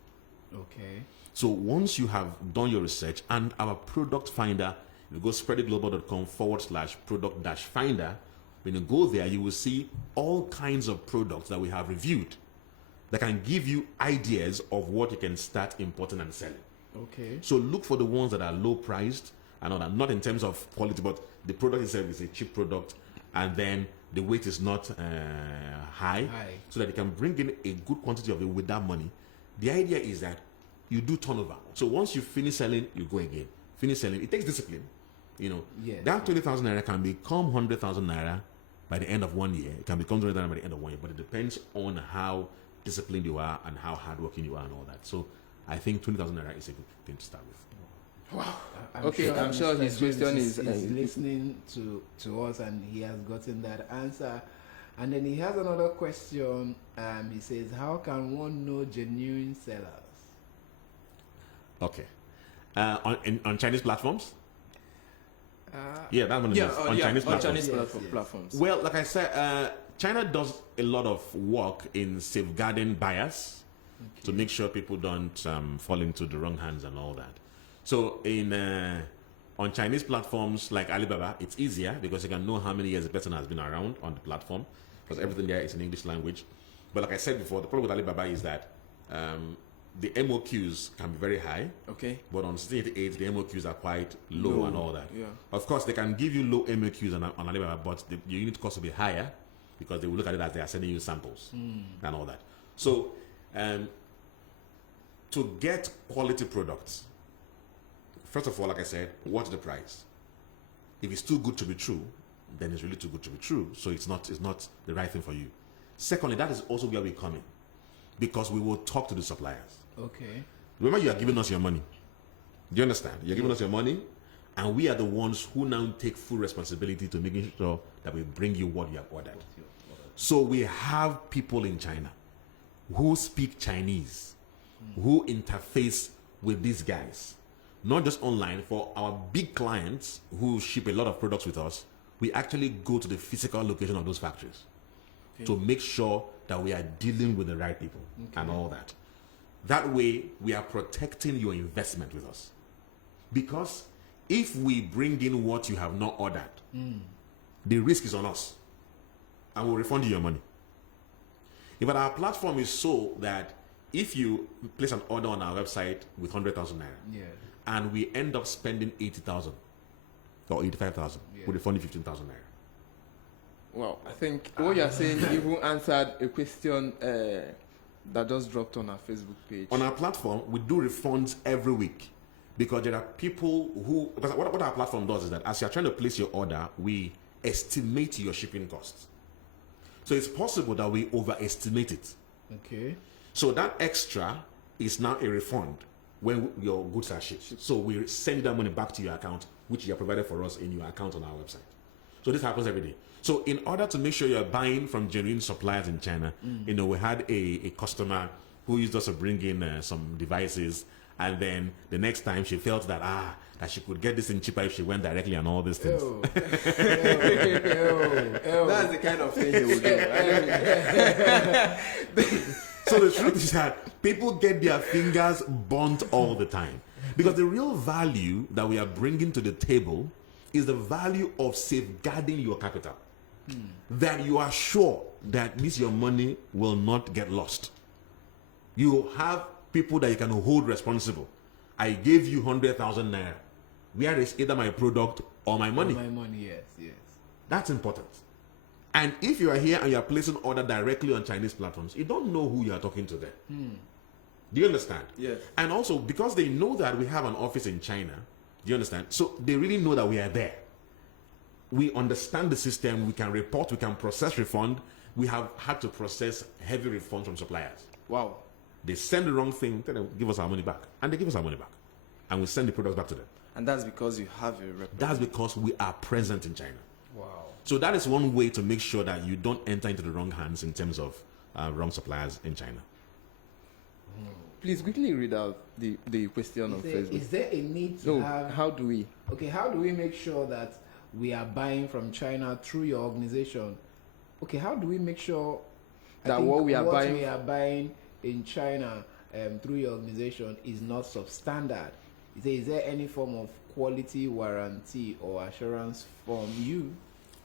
Okay. So once you have done your research, and our product finder, you go spreaditglobal.com/product-finder. When you go there, you will see all kinds of products that we have reviewed that can give you ideas of what you can start importing and selling. Okay. So look for the ones that are low priced and all that, not in terms of quality, but the product itself is a cheap product, and then the weight is not high, so that you can bring in a good quantity of it with that money. The idea is that you do turnover. So once you finish selling, you go again. Finish selling. It takes discipline. Yes. That 20,000 naira can become 100,000 naira by the end of 1 year. It can become 200,000 naira by the end of 1 year, but it depends on how disciplined you are and how hardworking you are and all that. So I think 20,000 naira is a good thing to start with. Wow. I'm sure his question is listening to us, and he has gotten that answer. And then he has another question. He says, how can one know genuine sellers? Okay. On Chinese platforms? That one is on Chinese platforms. Platforms. Well, like I said, China does a lot of work in safeguarding buyers to make sure people don't fall into the wrong hands and all that. So on Chinese platforms like Alibaba, it's easier because you can know how many years a person has been around on the platform, because everything there is in English language. But like I said before, the problem with Alibaba is that the MOQs can be very high. Okay. But on 1688, the MOQs are quite low and all that. Yeah. Of course, they can give you low MOQs on Alibaba, but your unit cost will be higher because they will look at it as they are sending you samples and all that. So, to get quality products, first of all, like I said, what's the price? If it's too good to be true, then it's really too good to be true. So it's not the right thing for you. Secondly, that is also where we come in, because we will talk to the suppliers. Okay. Remember, you are giving us your money. Do you understand? You're giving us your money, and we are the ones who now take full responsibility to making sure that we bring you what you have ordered. So we have people in China who speak Chinese, who interface with these guys, not just online. For our big clients who ship a lot of products with us, we actually go to the physical location of those factories to make sure that we are dealing with the right people and all that. That way, we are protecting your investment with us. Because if we bring in what you have not ordered, the risk is on us, and we'll refund you your money. But our platform is so that if you place an order on our website with 100,000 naira, and we end up spending 80,000 or 85,000, we'll refund you 15,000 naira. Well, I think what you're saying even answered a question that just dropped on our Facebook page. On our platform, we do refunds every week, because there are people who, because what our platform does is that as you're trying to place your order, we estimate your shipping costs. So it's possible that we overestimate it. Okay. So that extra is now a refund when your goods are shipped. So we send that money back to your account, which you have provided for us in your account on our website. So this happens every day. So in order to make sure you're buying from genuine suppliers in China, we had a customer who used us to bring in some devices, And then the next time she felt that that she could get this in cheaper if she went directly and all these things. Ew. That's the kind of thing he would do. So the truth is that people get their fingers burnt all the time. Because the real value that we are bringing to the table is the value of safeguarding your capital. That you are sure that this your money will not get lost. You have people that you can hold responsible. I gave you 100,000 naira. Where is either my product or my money? My money, yes. That's important. And if you are here and you are placing order directly on Chinese platforms, you don't know who you are talking to there. Do you understand? Yes. And also, because they know that we have an office in China, do you understand? So they really know that we are there. We understand the system, we can report, we can process refund. We have had to process heavy refunds from suppliers. Wow. They send the wrong thing, tell them, give us our money back. And they give us our money back. And we send the products back to them. And that's because you have a representative. That's because we are present in China. Wow. So that is one way to make sure that you don't enter into the wrong hands in terms of wrong suppliers in China. Please quickly read out the question on Facebook. Is there a need to have... how do we? Okay, how do we make sure that we are buying from China through your organization? Okay, how do we make sure That what we are buying in China through your organization is not substandard? Is there any form of quality warranty or assurance from you?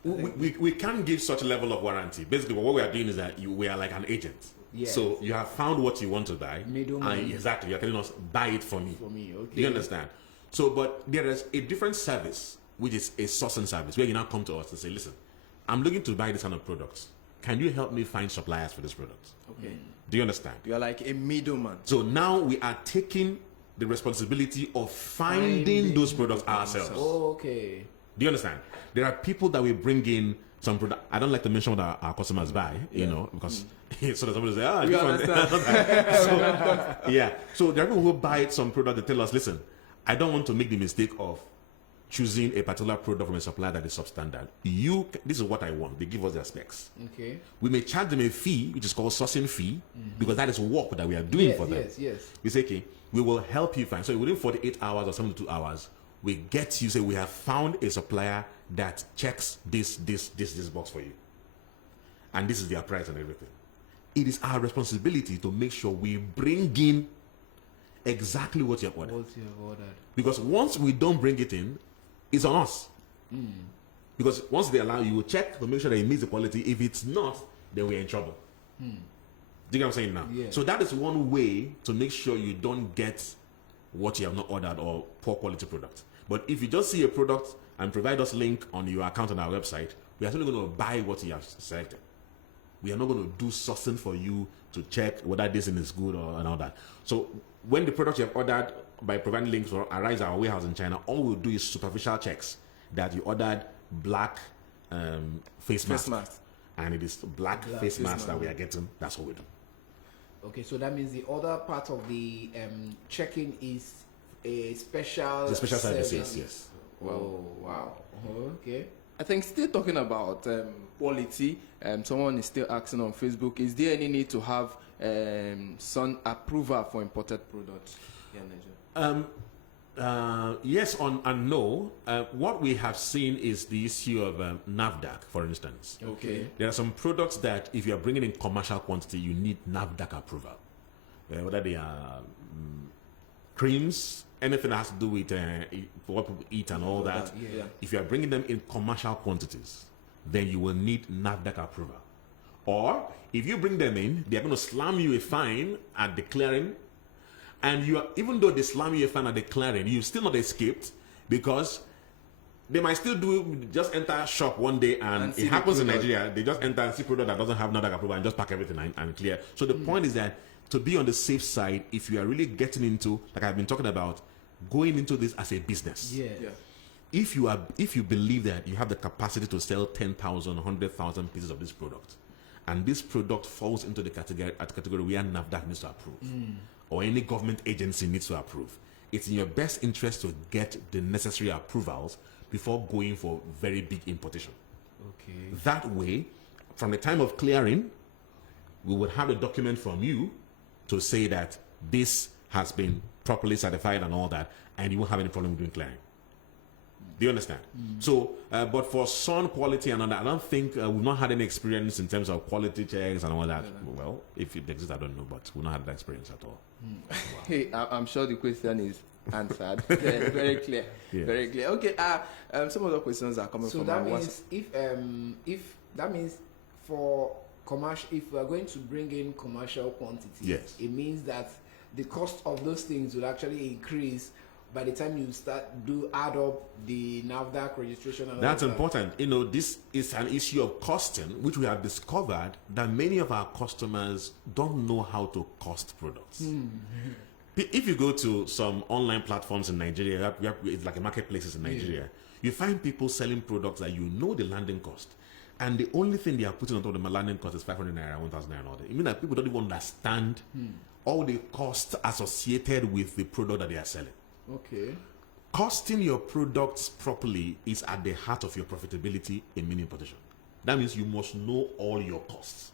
We can't give such a level of warranty. Basically, what we are doing is that we are like an agent. Yes. So you have found what you want to buy. Middleman. Exactly. You're telling us, buy it for me. For me, okay. Do you understand? So, but there is a different service, which is a sourcing service, where you now come to us and say, listen, I'm looking to buy this kind of products. Can you help me find suppliers for this product? Okay. Do you understand? You are like a middleman. So now we are taking the responsibility of finding those products ourselves. Oh, okay. Do you understand? There are people that we bring in some product. I don't like to mention what our customers buy, you know, because so that somebody say, We understand. So there are people who buy some product that tell us, listen, I don't want to make the mistake of choosing a particular product from a supplier that is substandard. This is what I want. They give us their specs. Okay. We may charge them a fee, which is called sourcing fee, because that is work that we are doing for them. Yes. We say, okay, we will help you find. So within 48 hours or 72 hours, we get you, say, we have found a supplier that checks this box for you. And this is their price and everything. It is our responsibility to make sure we bring in exactly what you have ordered. Because once we don't bring it in, it's on us. Because once they allow you, check to make sure that it meets the quality. If it's not, then we're in trouble. Do you get what I'm saying now? Yeah. So that is one way to make sure you don't get what you have not ordered or poor quality product. But if you just see a product and provide us link on your account on our website, we are simply going to buy what you have selected. We are not going to do sourcing for you to check whether this thing is good and all that. So when the product you have ordered by providing links or arrives at our warehouse in China, all we'll do is superficial checks that you ordered black face mask. And it is black face mask that we are getting. That's what we do. Okay, so that means the other part of the checking is a special service. Yes. Wow. Okay. I think still talking about quality, someone is still asking on Facebook, is there any need to have some approval for imported products here in Nigeria? Yes and no. What we have seen is the issue of NAFDAC, for instance. Okay. There are some products that if you are bringing in commercial quantity, you need NAFDAC approval. Whether they are creams, anything that has to do with what people eat and all that. Yeah. If you are bringing them in commercial quantities, then you will need NAFDAC approval. Or if you bring them in, they are going to slam you a fine at the clearing. And you are, even though they slam you a fine at the clearing, you've still not escaped, because they might still just enter a shop one day and it happens in Nigeria. They just enter and see product that doesn't have NAFDAC approval and just pack everything and clear. So the point is that to be on the safe side, if you are really getting into, like I've been talking about, going into this as a business. Yeah. If you believe that you have the capacity to sell 10,000, 100,000 pieces of this product, and this product falls into the category where NAFDAC needs to approve, or any government agency needs to approve, it's in your best interest to get the necessary approvals before going for very big importation. Okay. That way, from the time of clearing, we would have a document from you to say that this has been properly certified and all that, and you won't have any problem doing clearing. Do you understand? So, but for sun quality and all that, I don't think we've not had any experience in terms of quality checks and all that. Well, if it exists, I don't know, but we've not had that experience at all. Hey, I'm sure the question is answered. Very clear. Yeah. Very clear. Okay. Some other questions are coming So from that our means if that means for commercial, if we are going to bring in commercial quantities, Yes. it means that the cost of those things will actually increase by the time you add up the NAFDAC registration. And That's all that. important. You know, this is an issue of costing, which we have discovered that many of our customers don't know how to cost products. If you go to some online platforms in Nigeria, it's like a marketplaces in Nigeria, you find people selling products that you know the landing cost. And the only thing they are putting on top of the landing cost is 500 naira, 1,000 naira. All that. It means that people don't even understand all the costs associated with the product that they are selling. Okay. Costing your products properly is at the heart of your profitability in mini importation. That means you must know all your costs.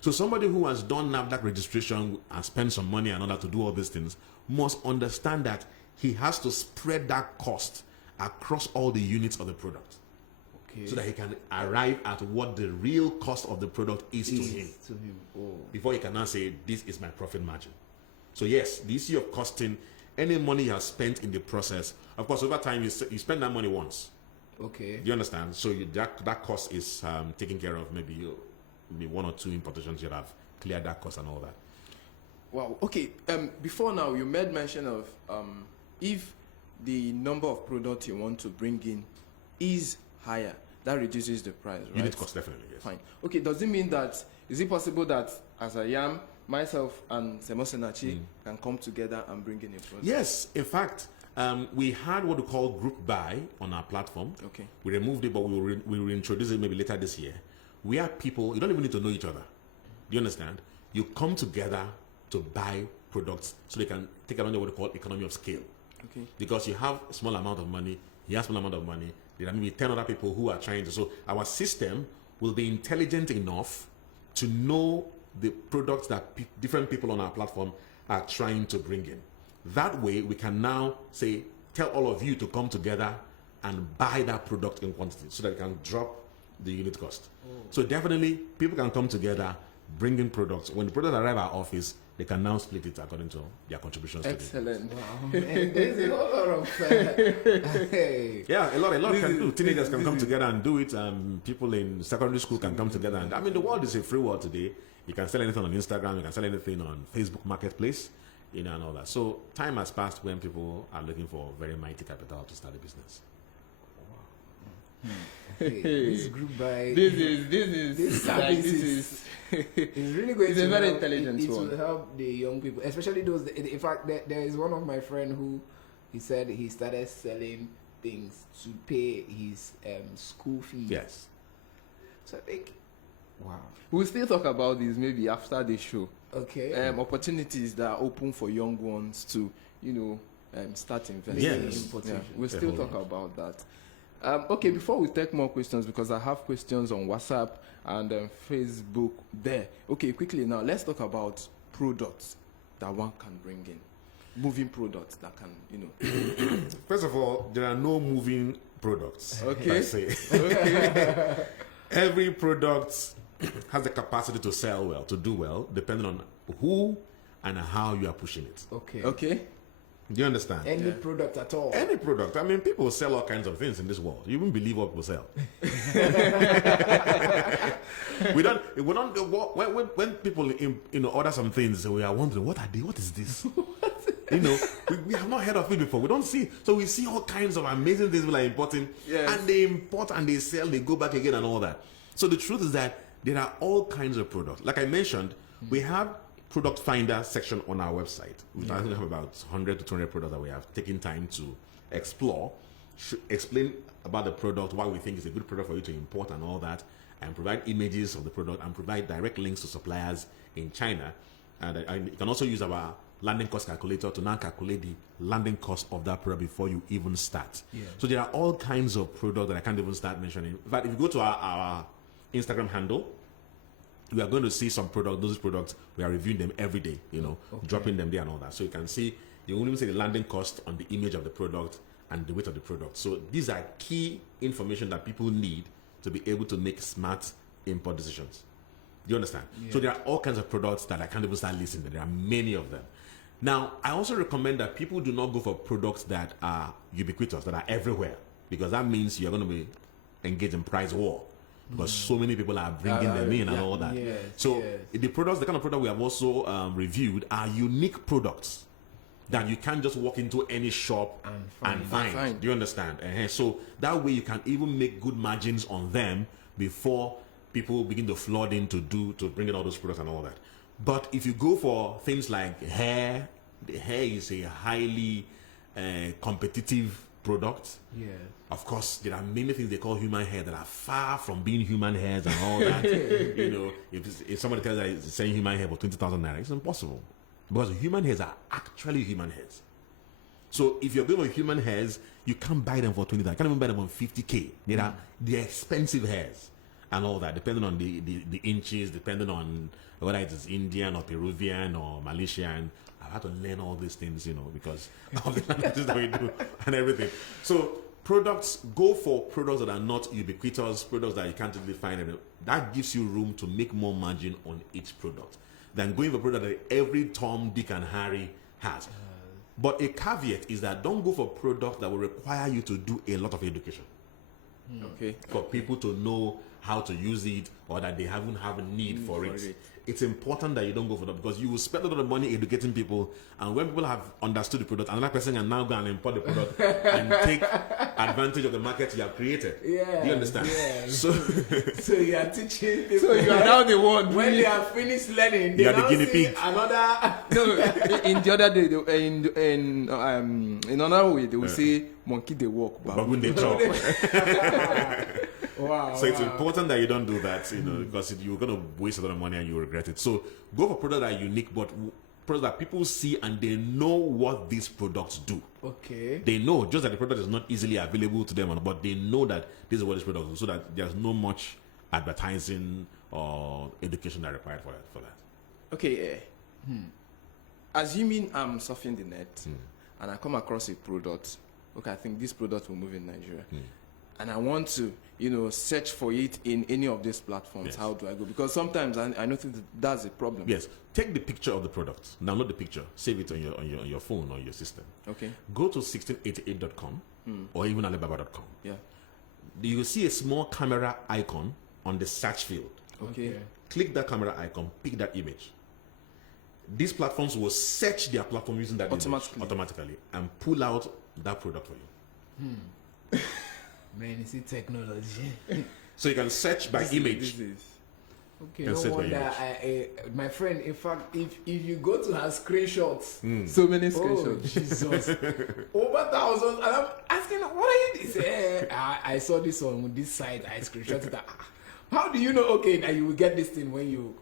So somebody who has done NAFDAC registration and spent some money and all that to do all these things must understand that he has to spread that cost across all the units of the product. Okay. So that he can arrive at what the real cost of the product is to him. Oh. Before he can now say, this is my profit margin. So yes, the issue of costing, any money you have spent in the process, of course, over time, you spend that money once. Okay. Do you understand? So that cost is taken care of. Maybe one or two importations, you have cleared that cost and all that. Wow. Okay. Before now, you made mention of if the number of products you want to bring in is higher, that reduces the price, right? Unit cost, definitely, yes. Fine. Okay. Does it mean that, is it possible that as I am, myself and Semosinachi can come together and bring in a product? Yes. In fact, we had what we call group buy on our platform. Okay. will We removed it, but we will reintroduce it maybe later this year. We are people, you don't even need to know each other. Do you understand? You come together to buy products so they can take advantage of what we call economy of scale. Okay. Because you have a small amount of money, he has a small amount of money, there are maybe 10 other people who are trying to. So our system will be intelligent enough to know the products that different people on our platform are trying to bring in. That way, we can now say, tell all of you to come together and buy that product in quantity so that it can drop the unit cost. So definitely, people can come together, bring in products. When the products arrive at our office, they can now split it according to their contributions. Excellent. To Wow. And there's a whole lot of hey. yeah, a lot can do. Teenagers can come together and do it. People in secondary school can come together. And I mean, the world is a free world today. You can sell anything on Instagram. You can sell anything on Facebook Marketplace, and all that. So time has passed when people are looking for very mighty capital to start a business. Hey, this group by This is services is really going It's to a very help, intelligent it one. will help the young people, especially those. In fact, there is one of my friend who he said he started selling things to pay his school fees. Yes. So I think, wow. We'll still talk about this maybe after the show. Okay. Opportunities that are open for young ones to, start investing. Yes. Yeah, we'll still talk about that. Okay, before we take more questions, because I have questions on WhatsApp and Facebook there. Okay, quickly now, let's talk about products that one can bring in. Moving products that can, First of all, there are no moving products. Okay. I say. Okay. Every product has the capacity to sell well, to do well, depending on who and how you are pushing it. Okay. Okay. Do you understand? Any product at all. Any product. I mean, people sell all kinds of things in this world. You wouldn't believe what people sell. When people order some things, we are wondering, what are they? What is this? We have not heard of it before. We don't see. So we see all kinds of amazing things people are importing. Yes. And they import and they sell, they go back again and all that. So the truth is that there are all kinds of products. Like I mentioned, we have product finder section on our website. We I think we have about 100 to 200 products that we have taken time to explore, explain about the product, why we think it's a good product for you to import and all that, and provide images of the product and provide direct links to suppliers in China. And you can also use our landing cost calculator to now calculate the landing cost of that product before you even start. Yeah. So there are all kinds of products that I can't even start mentioning. In fact, if you go to our Instagram handle, we are going to see some product. Those products, we are reviewing them every day, dropping them there and all that. So you can see, you will even see the landing cost on the image of the product and the weight of the product. So these are key information that people need to be able to make smart import decisions. Do you understand? Yeah. So there are all kinds of products that I can't even start listing. There are many of them. Now, I also recommend that people do not go for products that are ubiquitous, that are everywhere, because that means you're going to be engaged in price war. Because so many people are bringing them in and all that. Yes, so the products, the kind of product we have also reviewed are unique products that you can't just walk into any shop and find. Do you understand? So that way you can even make good margins on them before people begin to flood in to bring in all those products and all that. But if you go for things like hair, the hair is a highly competitive product. Yeah. Of course, there are many things they call human hair that are far from being human hairs and all that. If somebody tells that it's selling human hair for 20,000 naira, it's impossible. Because human hairs are actually human hairs. So if you're going with human hairs, you can't buy them for 20,000. You can't even buy them on 50K. They're expensive hairs and all that, depending on the inches, depending on whether it is Indian or Peruvian or Malaysian. I've had to learn all these things, because of the languages that we do and everything. So go for products that are not ubiquitous, products that you can't really find. That gives you room to make more margin on each product than going for a product that every Tom, Dick, and Harry has. But a caveat is that don't go for products that will require you to do a lot of education. Okay. For people to know how to use it or that they haven't have a need for it. It's important that you don't go for that because you will spend a lot of money educating people, and when people have understood the product, another person can now go and import the product and take advantage of the market you have created. Yeah. Do you understand? Yeah. So you are teaching people. So you are now the one. When they have finished learning, they are the now guinea see pig. Another. No, in the other day, in another way, they will say monkey they walk, baboon they chop. Wow. So it's important that you don't do that, because you're going to waste a lot of money and you regret it. So go for products that are unique, but products that people see and they know what these products do. Okay. They know just that the product is not easily available to them, but they know that this is what this product do, so that there's no much advertising or education that required for that. Okay. Assuming I'm surfing the net and I come across a product, I think this product will move in Nigeria. And I want to, search for it in any of these platforms. Yes. How do I go? Because sometimes I notice that's a problem. Yes. Take the picture of the product. Download the picture. Save it on your phone or your system. Okay. Go to 1688.com or even Alibaba.com. Yeah. You will see a small camera icon on the search field. Okay. Click that camera icon. Pick that image. These platforms will search their platform using that image automatically and pull out that product for you. Man, you see technology. So you can search by image. Okay, no wonder my friend, in fact, if you go to her screenshots, so many screenshots. Oh, Jesus. Over thousands. And I'm asking, what are you saying? I saw this on this site, I screenshotted that. How do you know, that you will get this thing when you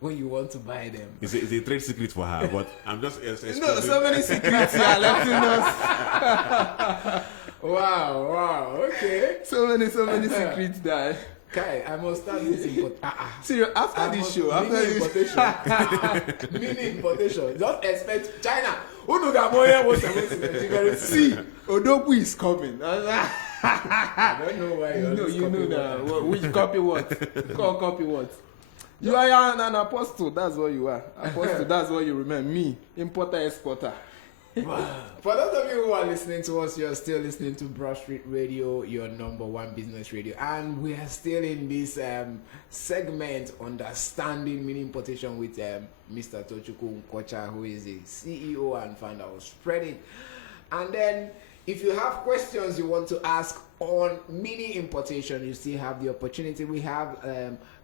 want to buy them? It's a trade secret for her, but I'm just no, so many secrets you are letting us. Wow, okay. So many secrets that. Kai, I must start this Serious, after this show, mini importation. Don't expect China. See, Odogwu is coming. I don't know why you know that. Which copy what? Copy what? You are an apostle, that's what you are. Apostle, that's what you remember. Me, importer, exporter. Wow. For those of you who are listening to us, you're still listening to Broad Street Radio, your number one business radio, and we are still in this segment, Understanding Mini Importation, with Mr. Tochukwu Nkwocha, who is the CEO and founder of Spreadit. And then, if you have questions you want to ask on mini importation, you still have the opportunity. We have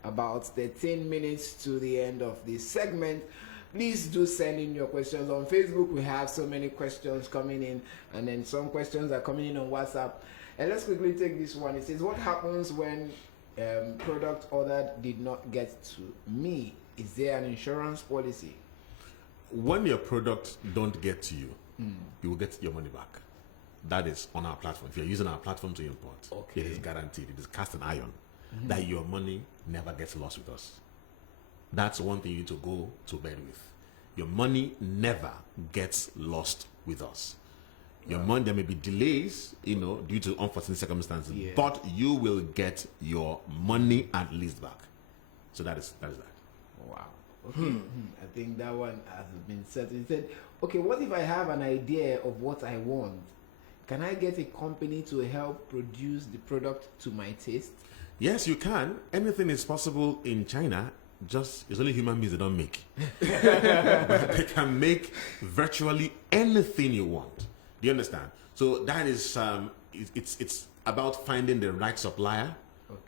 about 13 minutes to the end of this segment. Please do send in your questions on Facebook. We have so many questions coming in, and then some questions are coming in on WhatsApp. And let's quickly take this one. It says, what happens when product ordered did not get to me? Is there an insurance policy? When your product don't get to you, you will get your money back. That is on our platform. If you're using our platform to import, it is guaranteed. It is cast in iron that your money never gets lost with us. That's one thing you need to go to bed with. Your money never gets lost with us. Your money, there may be delays, due to unforeseen circumstances, but you will get your money at least back. So that is that. Wow. Okay. I think that one has been said. He said, okay, what if I have an idea of what I want? Can I get a company to help produce the product to my taste? Yes, you can. Anything is possible in China. Just it's only human beings they don't make. But they can make virtually anything you want. Do you understand? So that is it's about finding the right supplier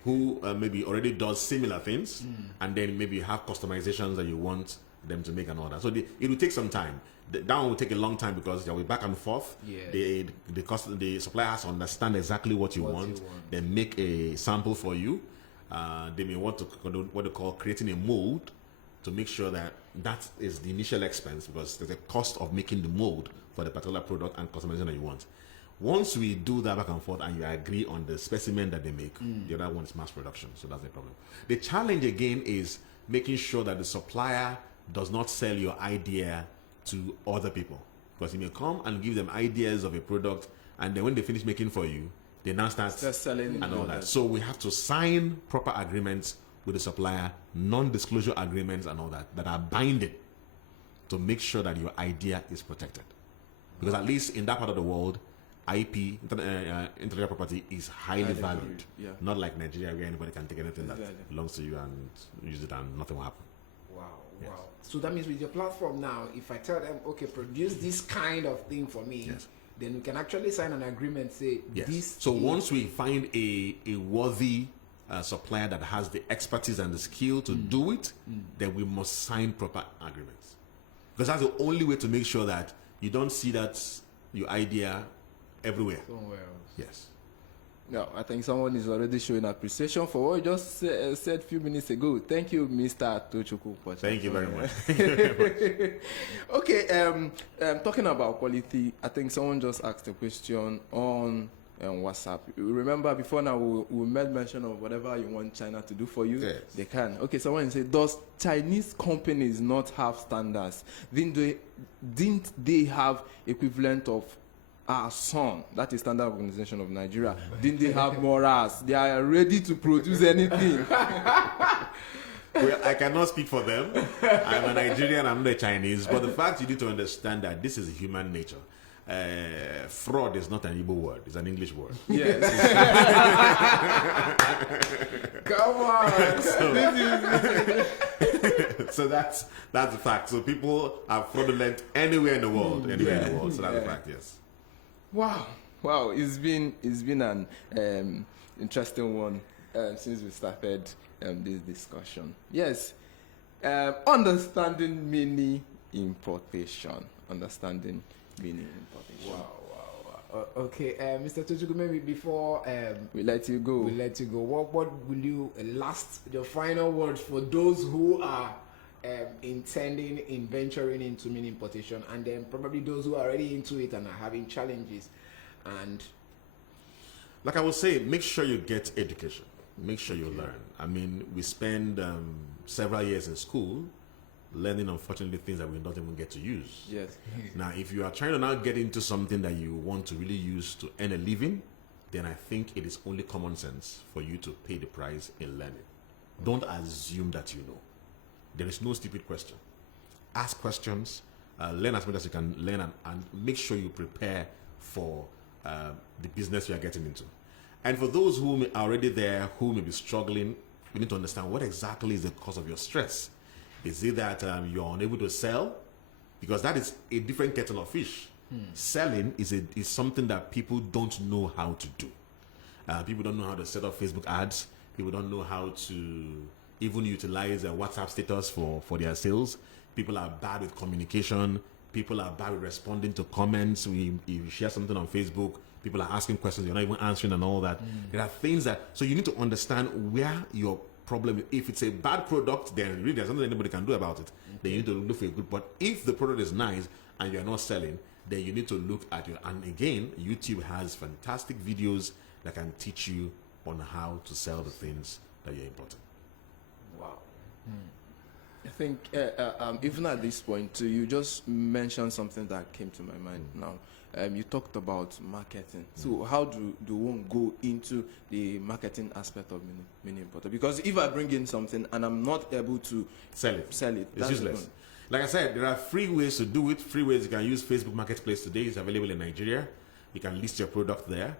who maybe already does similar things, and then maybe you have customizations that you want them to make and all that. So it will take some time. That one will take a long time because they'll be back and forth. Yes. The supplier has to understand exactly what you want. They make a sample for you. They may want to what they call creating a mold to make sure that is the initial expense, because there's a cost of making the mold for the particular product and customization that you want. Once we do that back and forth and you agree on the specimen that they make, the other one is mass production. So that's the problem. The challenge again is making sure that the supplier does not sell your idea to other people, because you may come and give them ideas of a product, and then when they finish making for you, they now start selling and all that. So we have to sign proper agreements with the supplier, non-disclosure agreements and all that are binding, to make sure that your idea is protected. Because at least in that part of the world, IP, intellectual property, is highly valued. Not like Nigeria, where anybody can take anything that belongs to you and use it and nothing will happen. Wow. So that means with your platform now, if I tell them, okay, produce this kind of thing for me, then we can actually sign an agreement, say this. So once we find a worthy supplier that has the expertise and the skill to do it, then we must sign proper agreements. Because that's the only way to make sure that you don't see that your idea everywhere. Somewhere else. Yes. No, I think someone is already showing appreciation for what you just said a few minutes ago. Thank you, Mr. Tochukwu. Thank you very much. Okay, talking about quality, I think someone just asked a question on WhatsApp. Remember, before now, we made mention of whatever you want China to do for you, they can. Okay, someone said, does Chinese companies not have standards? Didn't they have equivalent of SON, that is Standard Organization of Nigeria? Didn't they have morals? They are ready to produce anything. Well, I cannot speak for them. I'm a Nigerian, I'm not a Chinese. But the fact you need to understand that this is human nature. Fraud is not an Igbo word, it's an English word. Yes. Come on. So that's the fact. So people are fraudulent anywhere in the world. So that's the fact, yes. Wow, it's been an interesting one since we started this discussion. Yes, understanding mini importation. Wow. Okay, Mr. Tochukwu, maybe before we let you go. What will you your final words for those who are intending in venturing into mini importation, and then probably those who are already into it and are having challenges? And like I would say, make sure you get education. Make sure you learn. I mean, we spend several years in school learning, unfortunately, things that we don't even get to use. Yes. Now, if you are trying to now get into something that you want to really use to earn a living, then I think it is only common sense for you to pay the price in learning. Don't assume that you know. There is no stupid question. Ask questions, learn as much as you can learn, and make sure you prepare for the business you are getting into. And for those who are already there, who may be struggling, you need to understand what exactly is the cause of your stress. Is it that you're unable to sell? Because that is a different kettle of fish. Selling is something that people don't know how to do. People don't know how to set up Facebook ads. People don't know how to even utilize a WhatsApp status for their sales. People are bad with communication. People are bad with responding to comments. If you share something on Facebook, people are asking questions, you're not even answering and all that. There are things so you need to understand where your problem is. If it's a bad product, then really there's nothing anybody can do about it. Then you need to look for a good. But if the product is nice and you're not selling, then you need to look at and again, YouTube has fantastic videos that can teach you on how to sell the things that you're importing. wow. I think even at this point, too, you just mentioned something that came to my mind now. You talked about marketing. So how do one go into the marketing aspect of mini importer? Because if I bring in something and I'm not able to sell it, it's that's useless. Like I said, there are free ways to do it. Free ways. You can use Facebook Marketplace today. It's available in Nigeria. You can list your product there.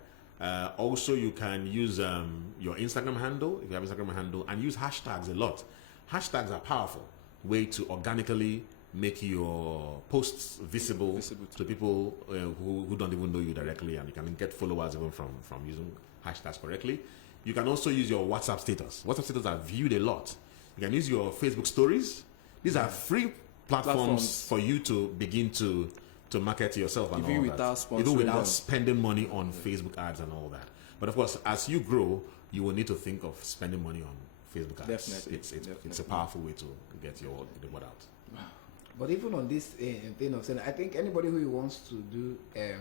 Also, you can use your Instagram handle, if you have Instagram handle, and use hashtags a lot. Hashtags are powerful way to organically make your posts visible to people who don't even know you directly, and you can get followers even from using hashtags correctly. You can also use your WhatsApp status. WhatsApp status are viewed a lot. You can use your Facebook stories. These are free platforms for you to begin to market yourself and even all that. Even without spending money on Facebook ads and all that. But of course, as you grow, you will need to think of spending money on Facebook ads. Definitely. It's a powerful way to get the word out. But even on this thing of selling, I think anybody who wants to do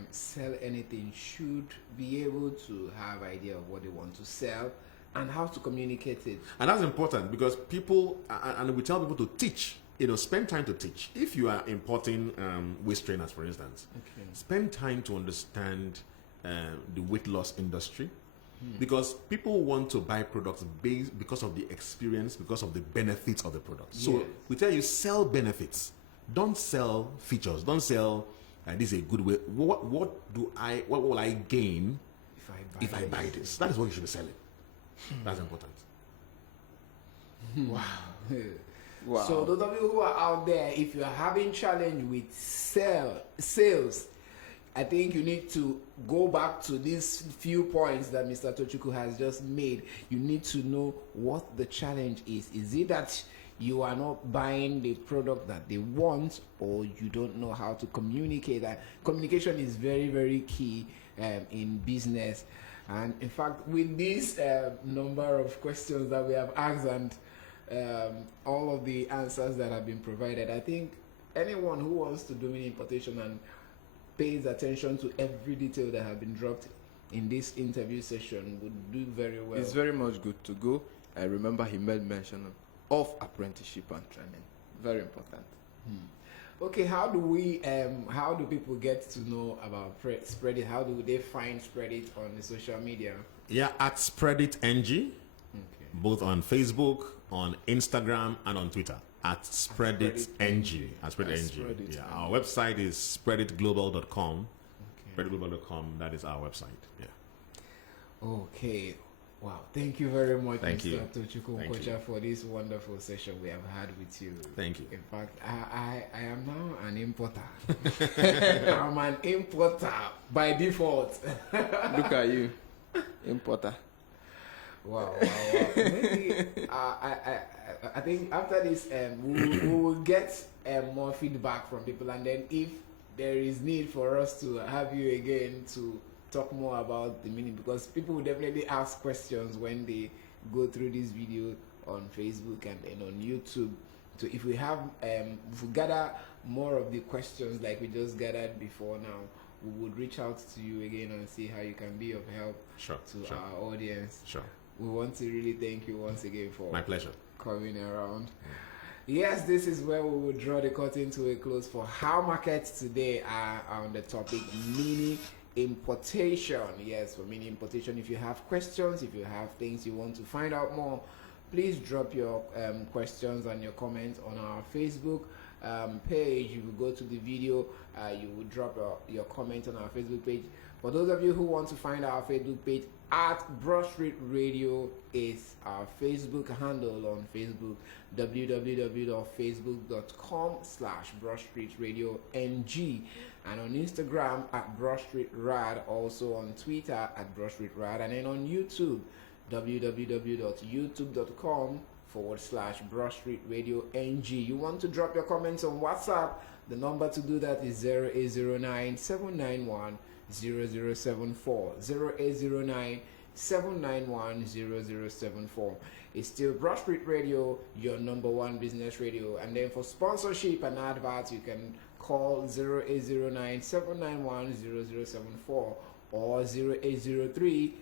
sell anything should be able to have idea of what they want to sell and how to communicate it. And that's important because people, and we tell people to teach. Spend time to teach. If you are importing waist trainers, for instance, spend time to understand the weight loss industry, because people want to buy products because of the experience, because of the benefits of the product. So we tell you, sell benefits. Don't sell features. Don't sell this is a good way. What will I gain if I buy this? That is what you should be selling. That's important. Wow. Wow. So those of you who are out there, if you are having challenge with sales, I think you need to go back to these few points that Mr. Tochukwu has just made. You need to know what the challenge is. Is it that you are not buying the product that they want, or you don't know how to communicate? That communication is very, very key in business. And in fact, with this number of questions that we have asked and all of the answers that have been provided, I think anyone who wants to do mini importation and pays attention to every detail that have been dropped in this interview session would do very well. It's very much good to go. I remember he made mention of apprenticeship and training. Very important. Okay, how do people get to know about Spreadit? How do they find Spreadit on the social media? Yeah, at Spreadit NG, both on Facebook, on Instagram, and on Twitter. At Spreadit NG. At Spreadit NG. Yeah, our website is spreaditglobal.com. Spreaditglobal.com. That is our website. Yeah. Okay. Wow. Thank you very much, Mr. Tochukwu Nkwocha, for this wonderful session we have had with you. Thank you. In fact, I am now an importer. I'm an importer by default. Look at you, importer. Wow. Maybe I think after this, we will get more feedback from people, and then if there is need for us to have you again to talk more about the meaning, because people will definitely ask questions when they go through this video on Facebook and on YouTube. So if we have, if we gather more of the questions like we just gathered before now, we would reach out to you again and see how you can be of help to our audience. Sure. We want to really thank you once again for my pleasure coming around. Yes, this is where we will draw the curtain to a close for how markets today are on the topic mini importation. Yes, for mini importation. If you have questions, if you have things you want to find out more, please drop your questions and your comments on our Facebook page. You will go to the video, you will drop your comment on our Facebook page. For those of you who want to find our Facebook page, at Broad Street Radio is our Facebook handle on Facebook, www.facebook.com/Broad Street Radio NG, and on Instagram at Broad Street Rad, also on Twitter at Broad Street Rad, and then on YouTube, www.youtube.com/Broad Street Radio NG. You want to drop your comments on WhatsApp? The number to do that is 0809-791-0074. 0809-791-0074. It's still Broad Street Radio, your number one business radio. And then for sponsorship and adverts, you can call 0809-791-0074 or 0803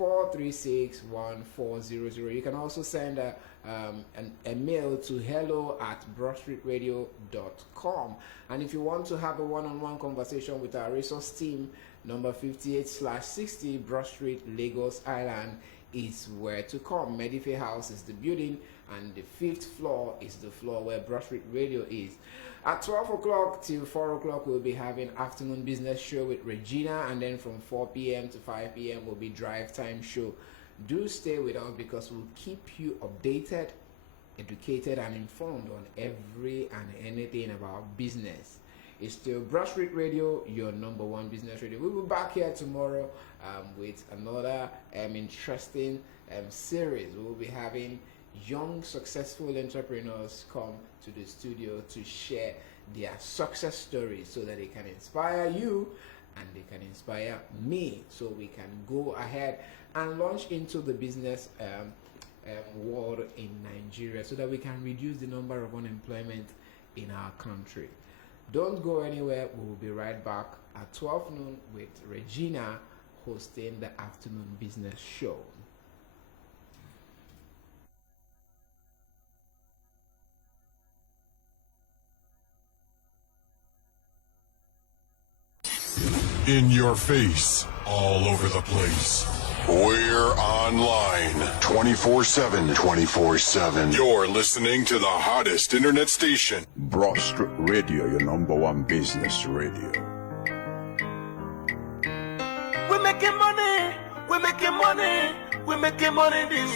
436-1400. You can also send a mail to hello@broadstreetradio.com. And if you want to have a one-on-one conversation with our resource team, number 58/60 Broad Street, Lagos Island is where to come. Medife House is the building, and the 5th floor is the floor where Broad Street Radio is. At 12 o'clock till 4 o'clock, we'll be having afternoon business show with Regina, and then from 4 p.m. to 5 p.m. will be drive time show. Do stay with us because we'll keep you updated, educated, and informed on every and anything about business. It's still Broad Street Radio, your number one business radio. We'll be back here tomorrow with another interesting series. We'll be having young, successful entrepreneurs come to the studio to share their success stories so that they can inspire you and they can inspire me, so we can go ahead and launch into the business world in Nigeria, so that we can reduce the number of unemployment in our country. Don't go anywhere. We will be right back at 12 noon with Regina hosting the afternoon business show. In your face, all over the place. We're online 24/7. 24/7. You're listening to the hottest internet station. Broad Street Radio, your number one business radio. We're making money. We're making money. We're making money this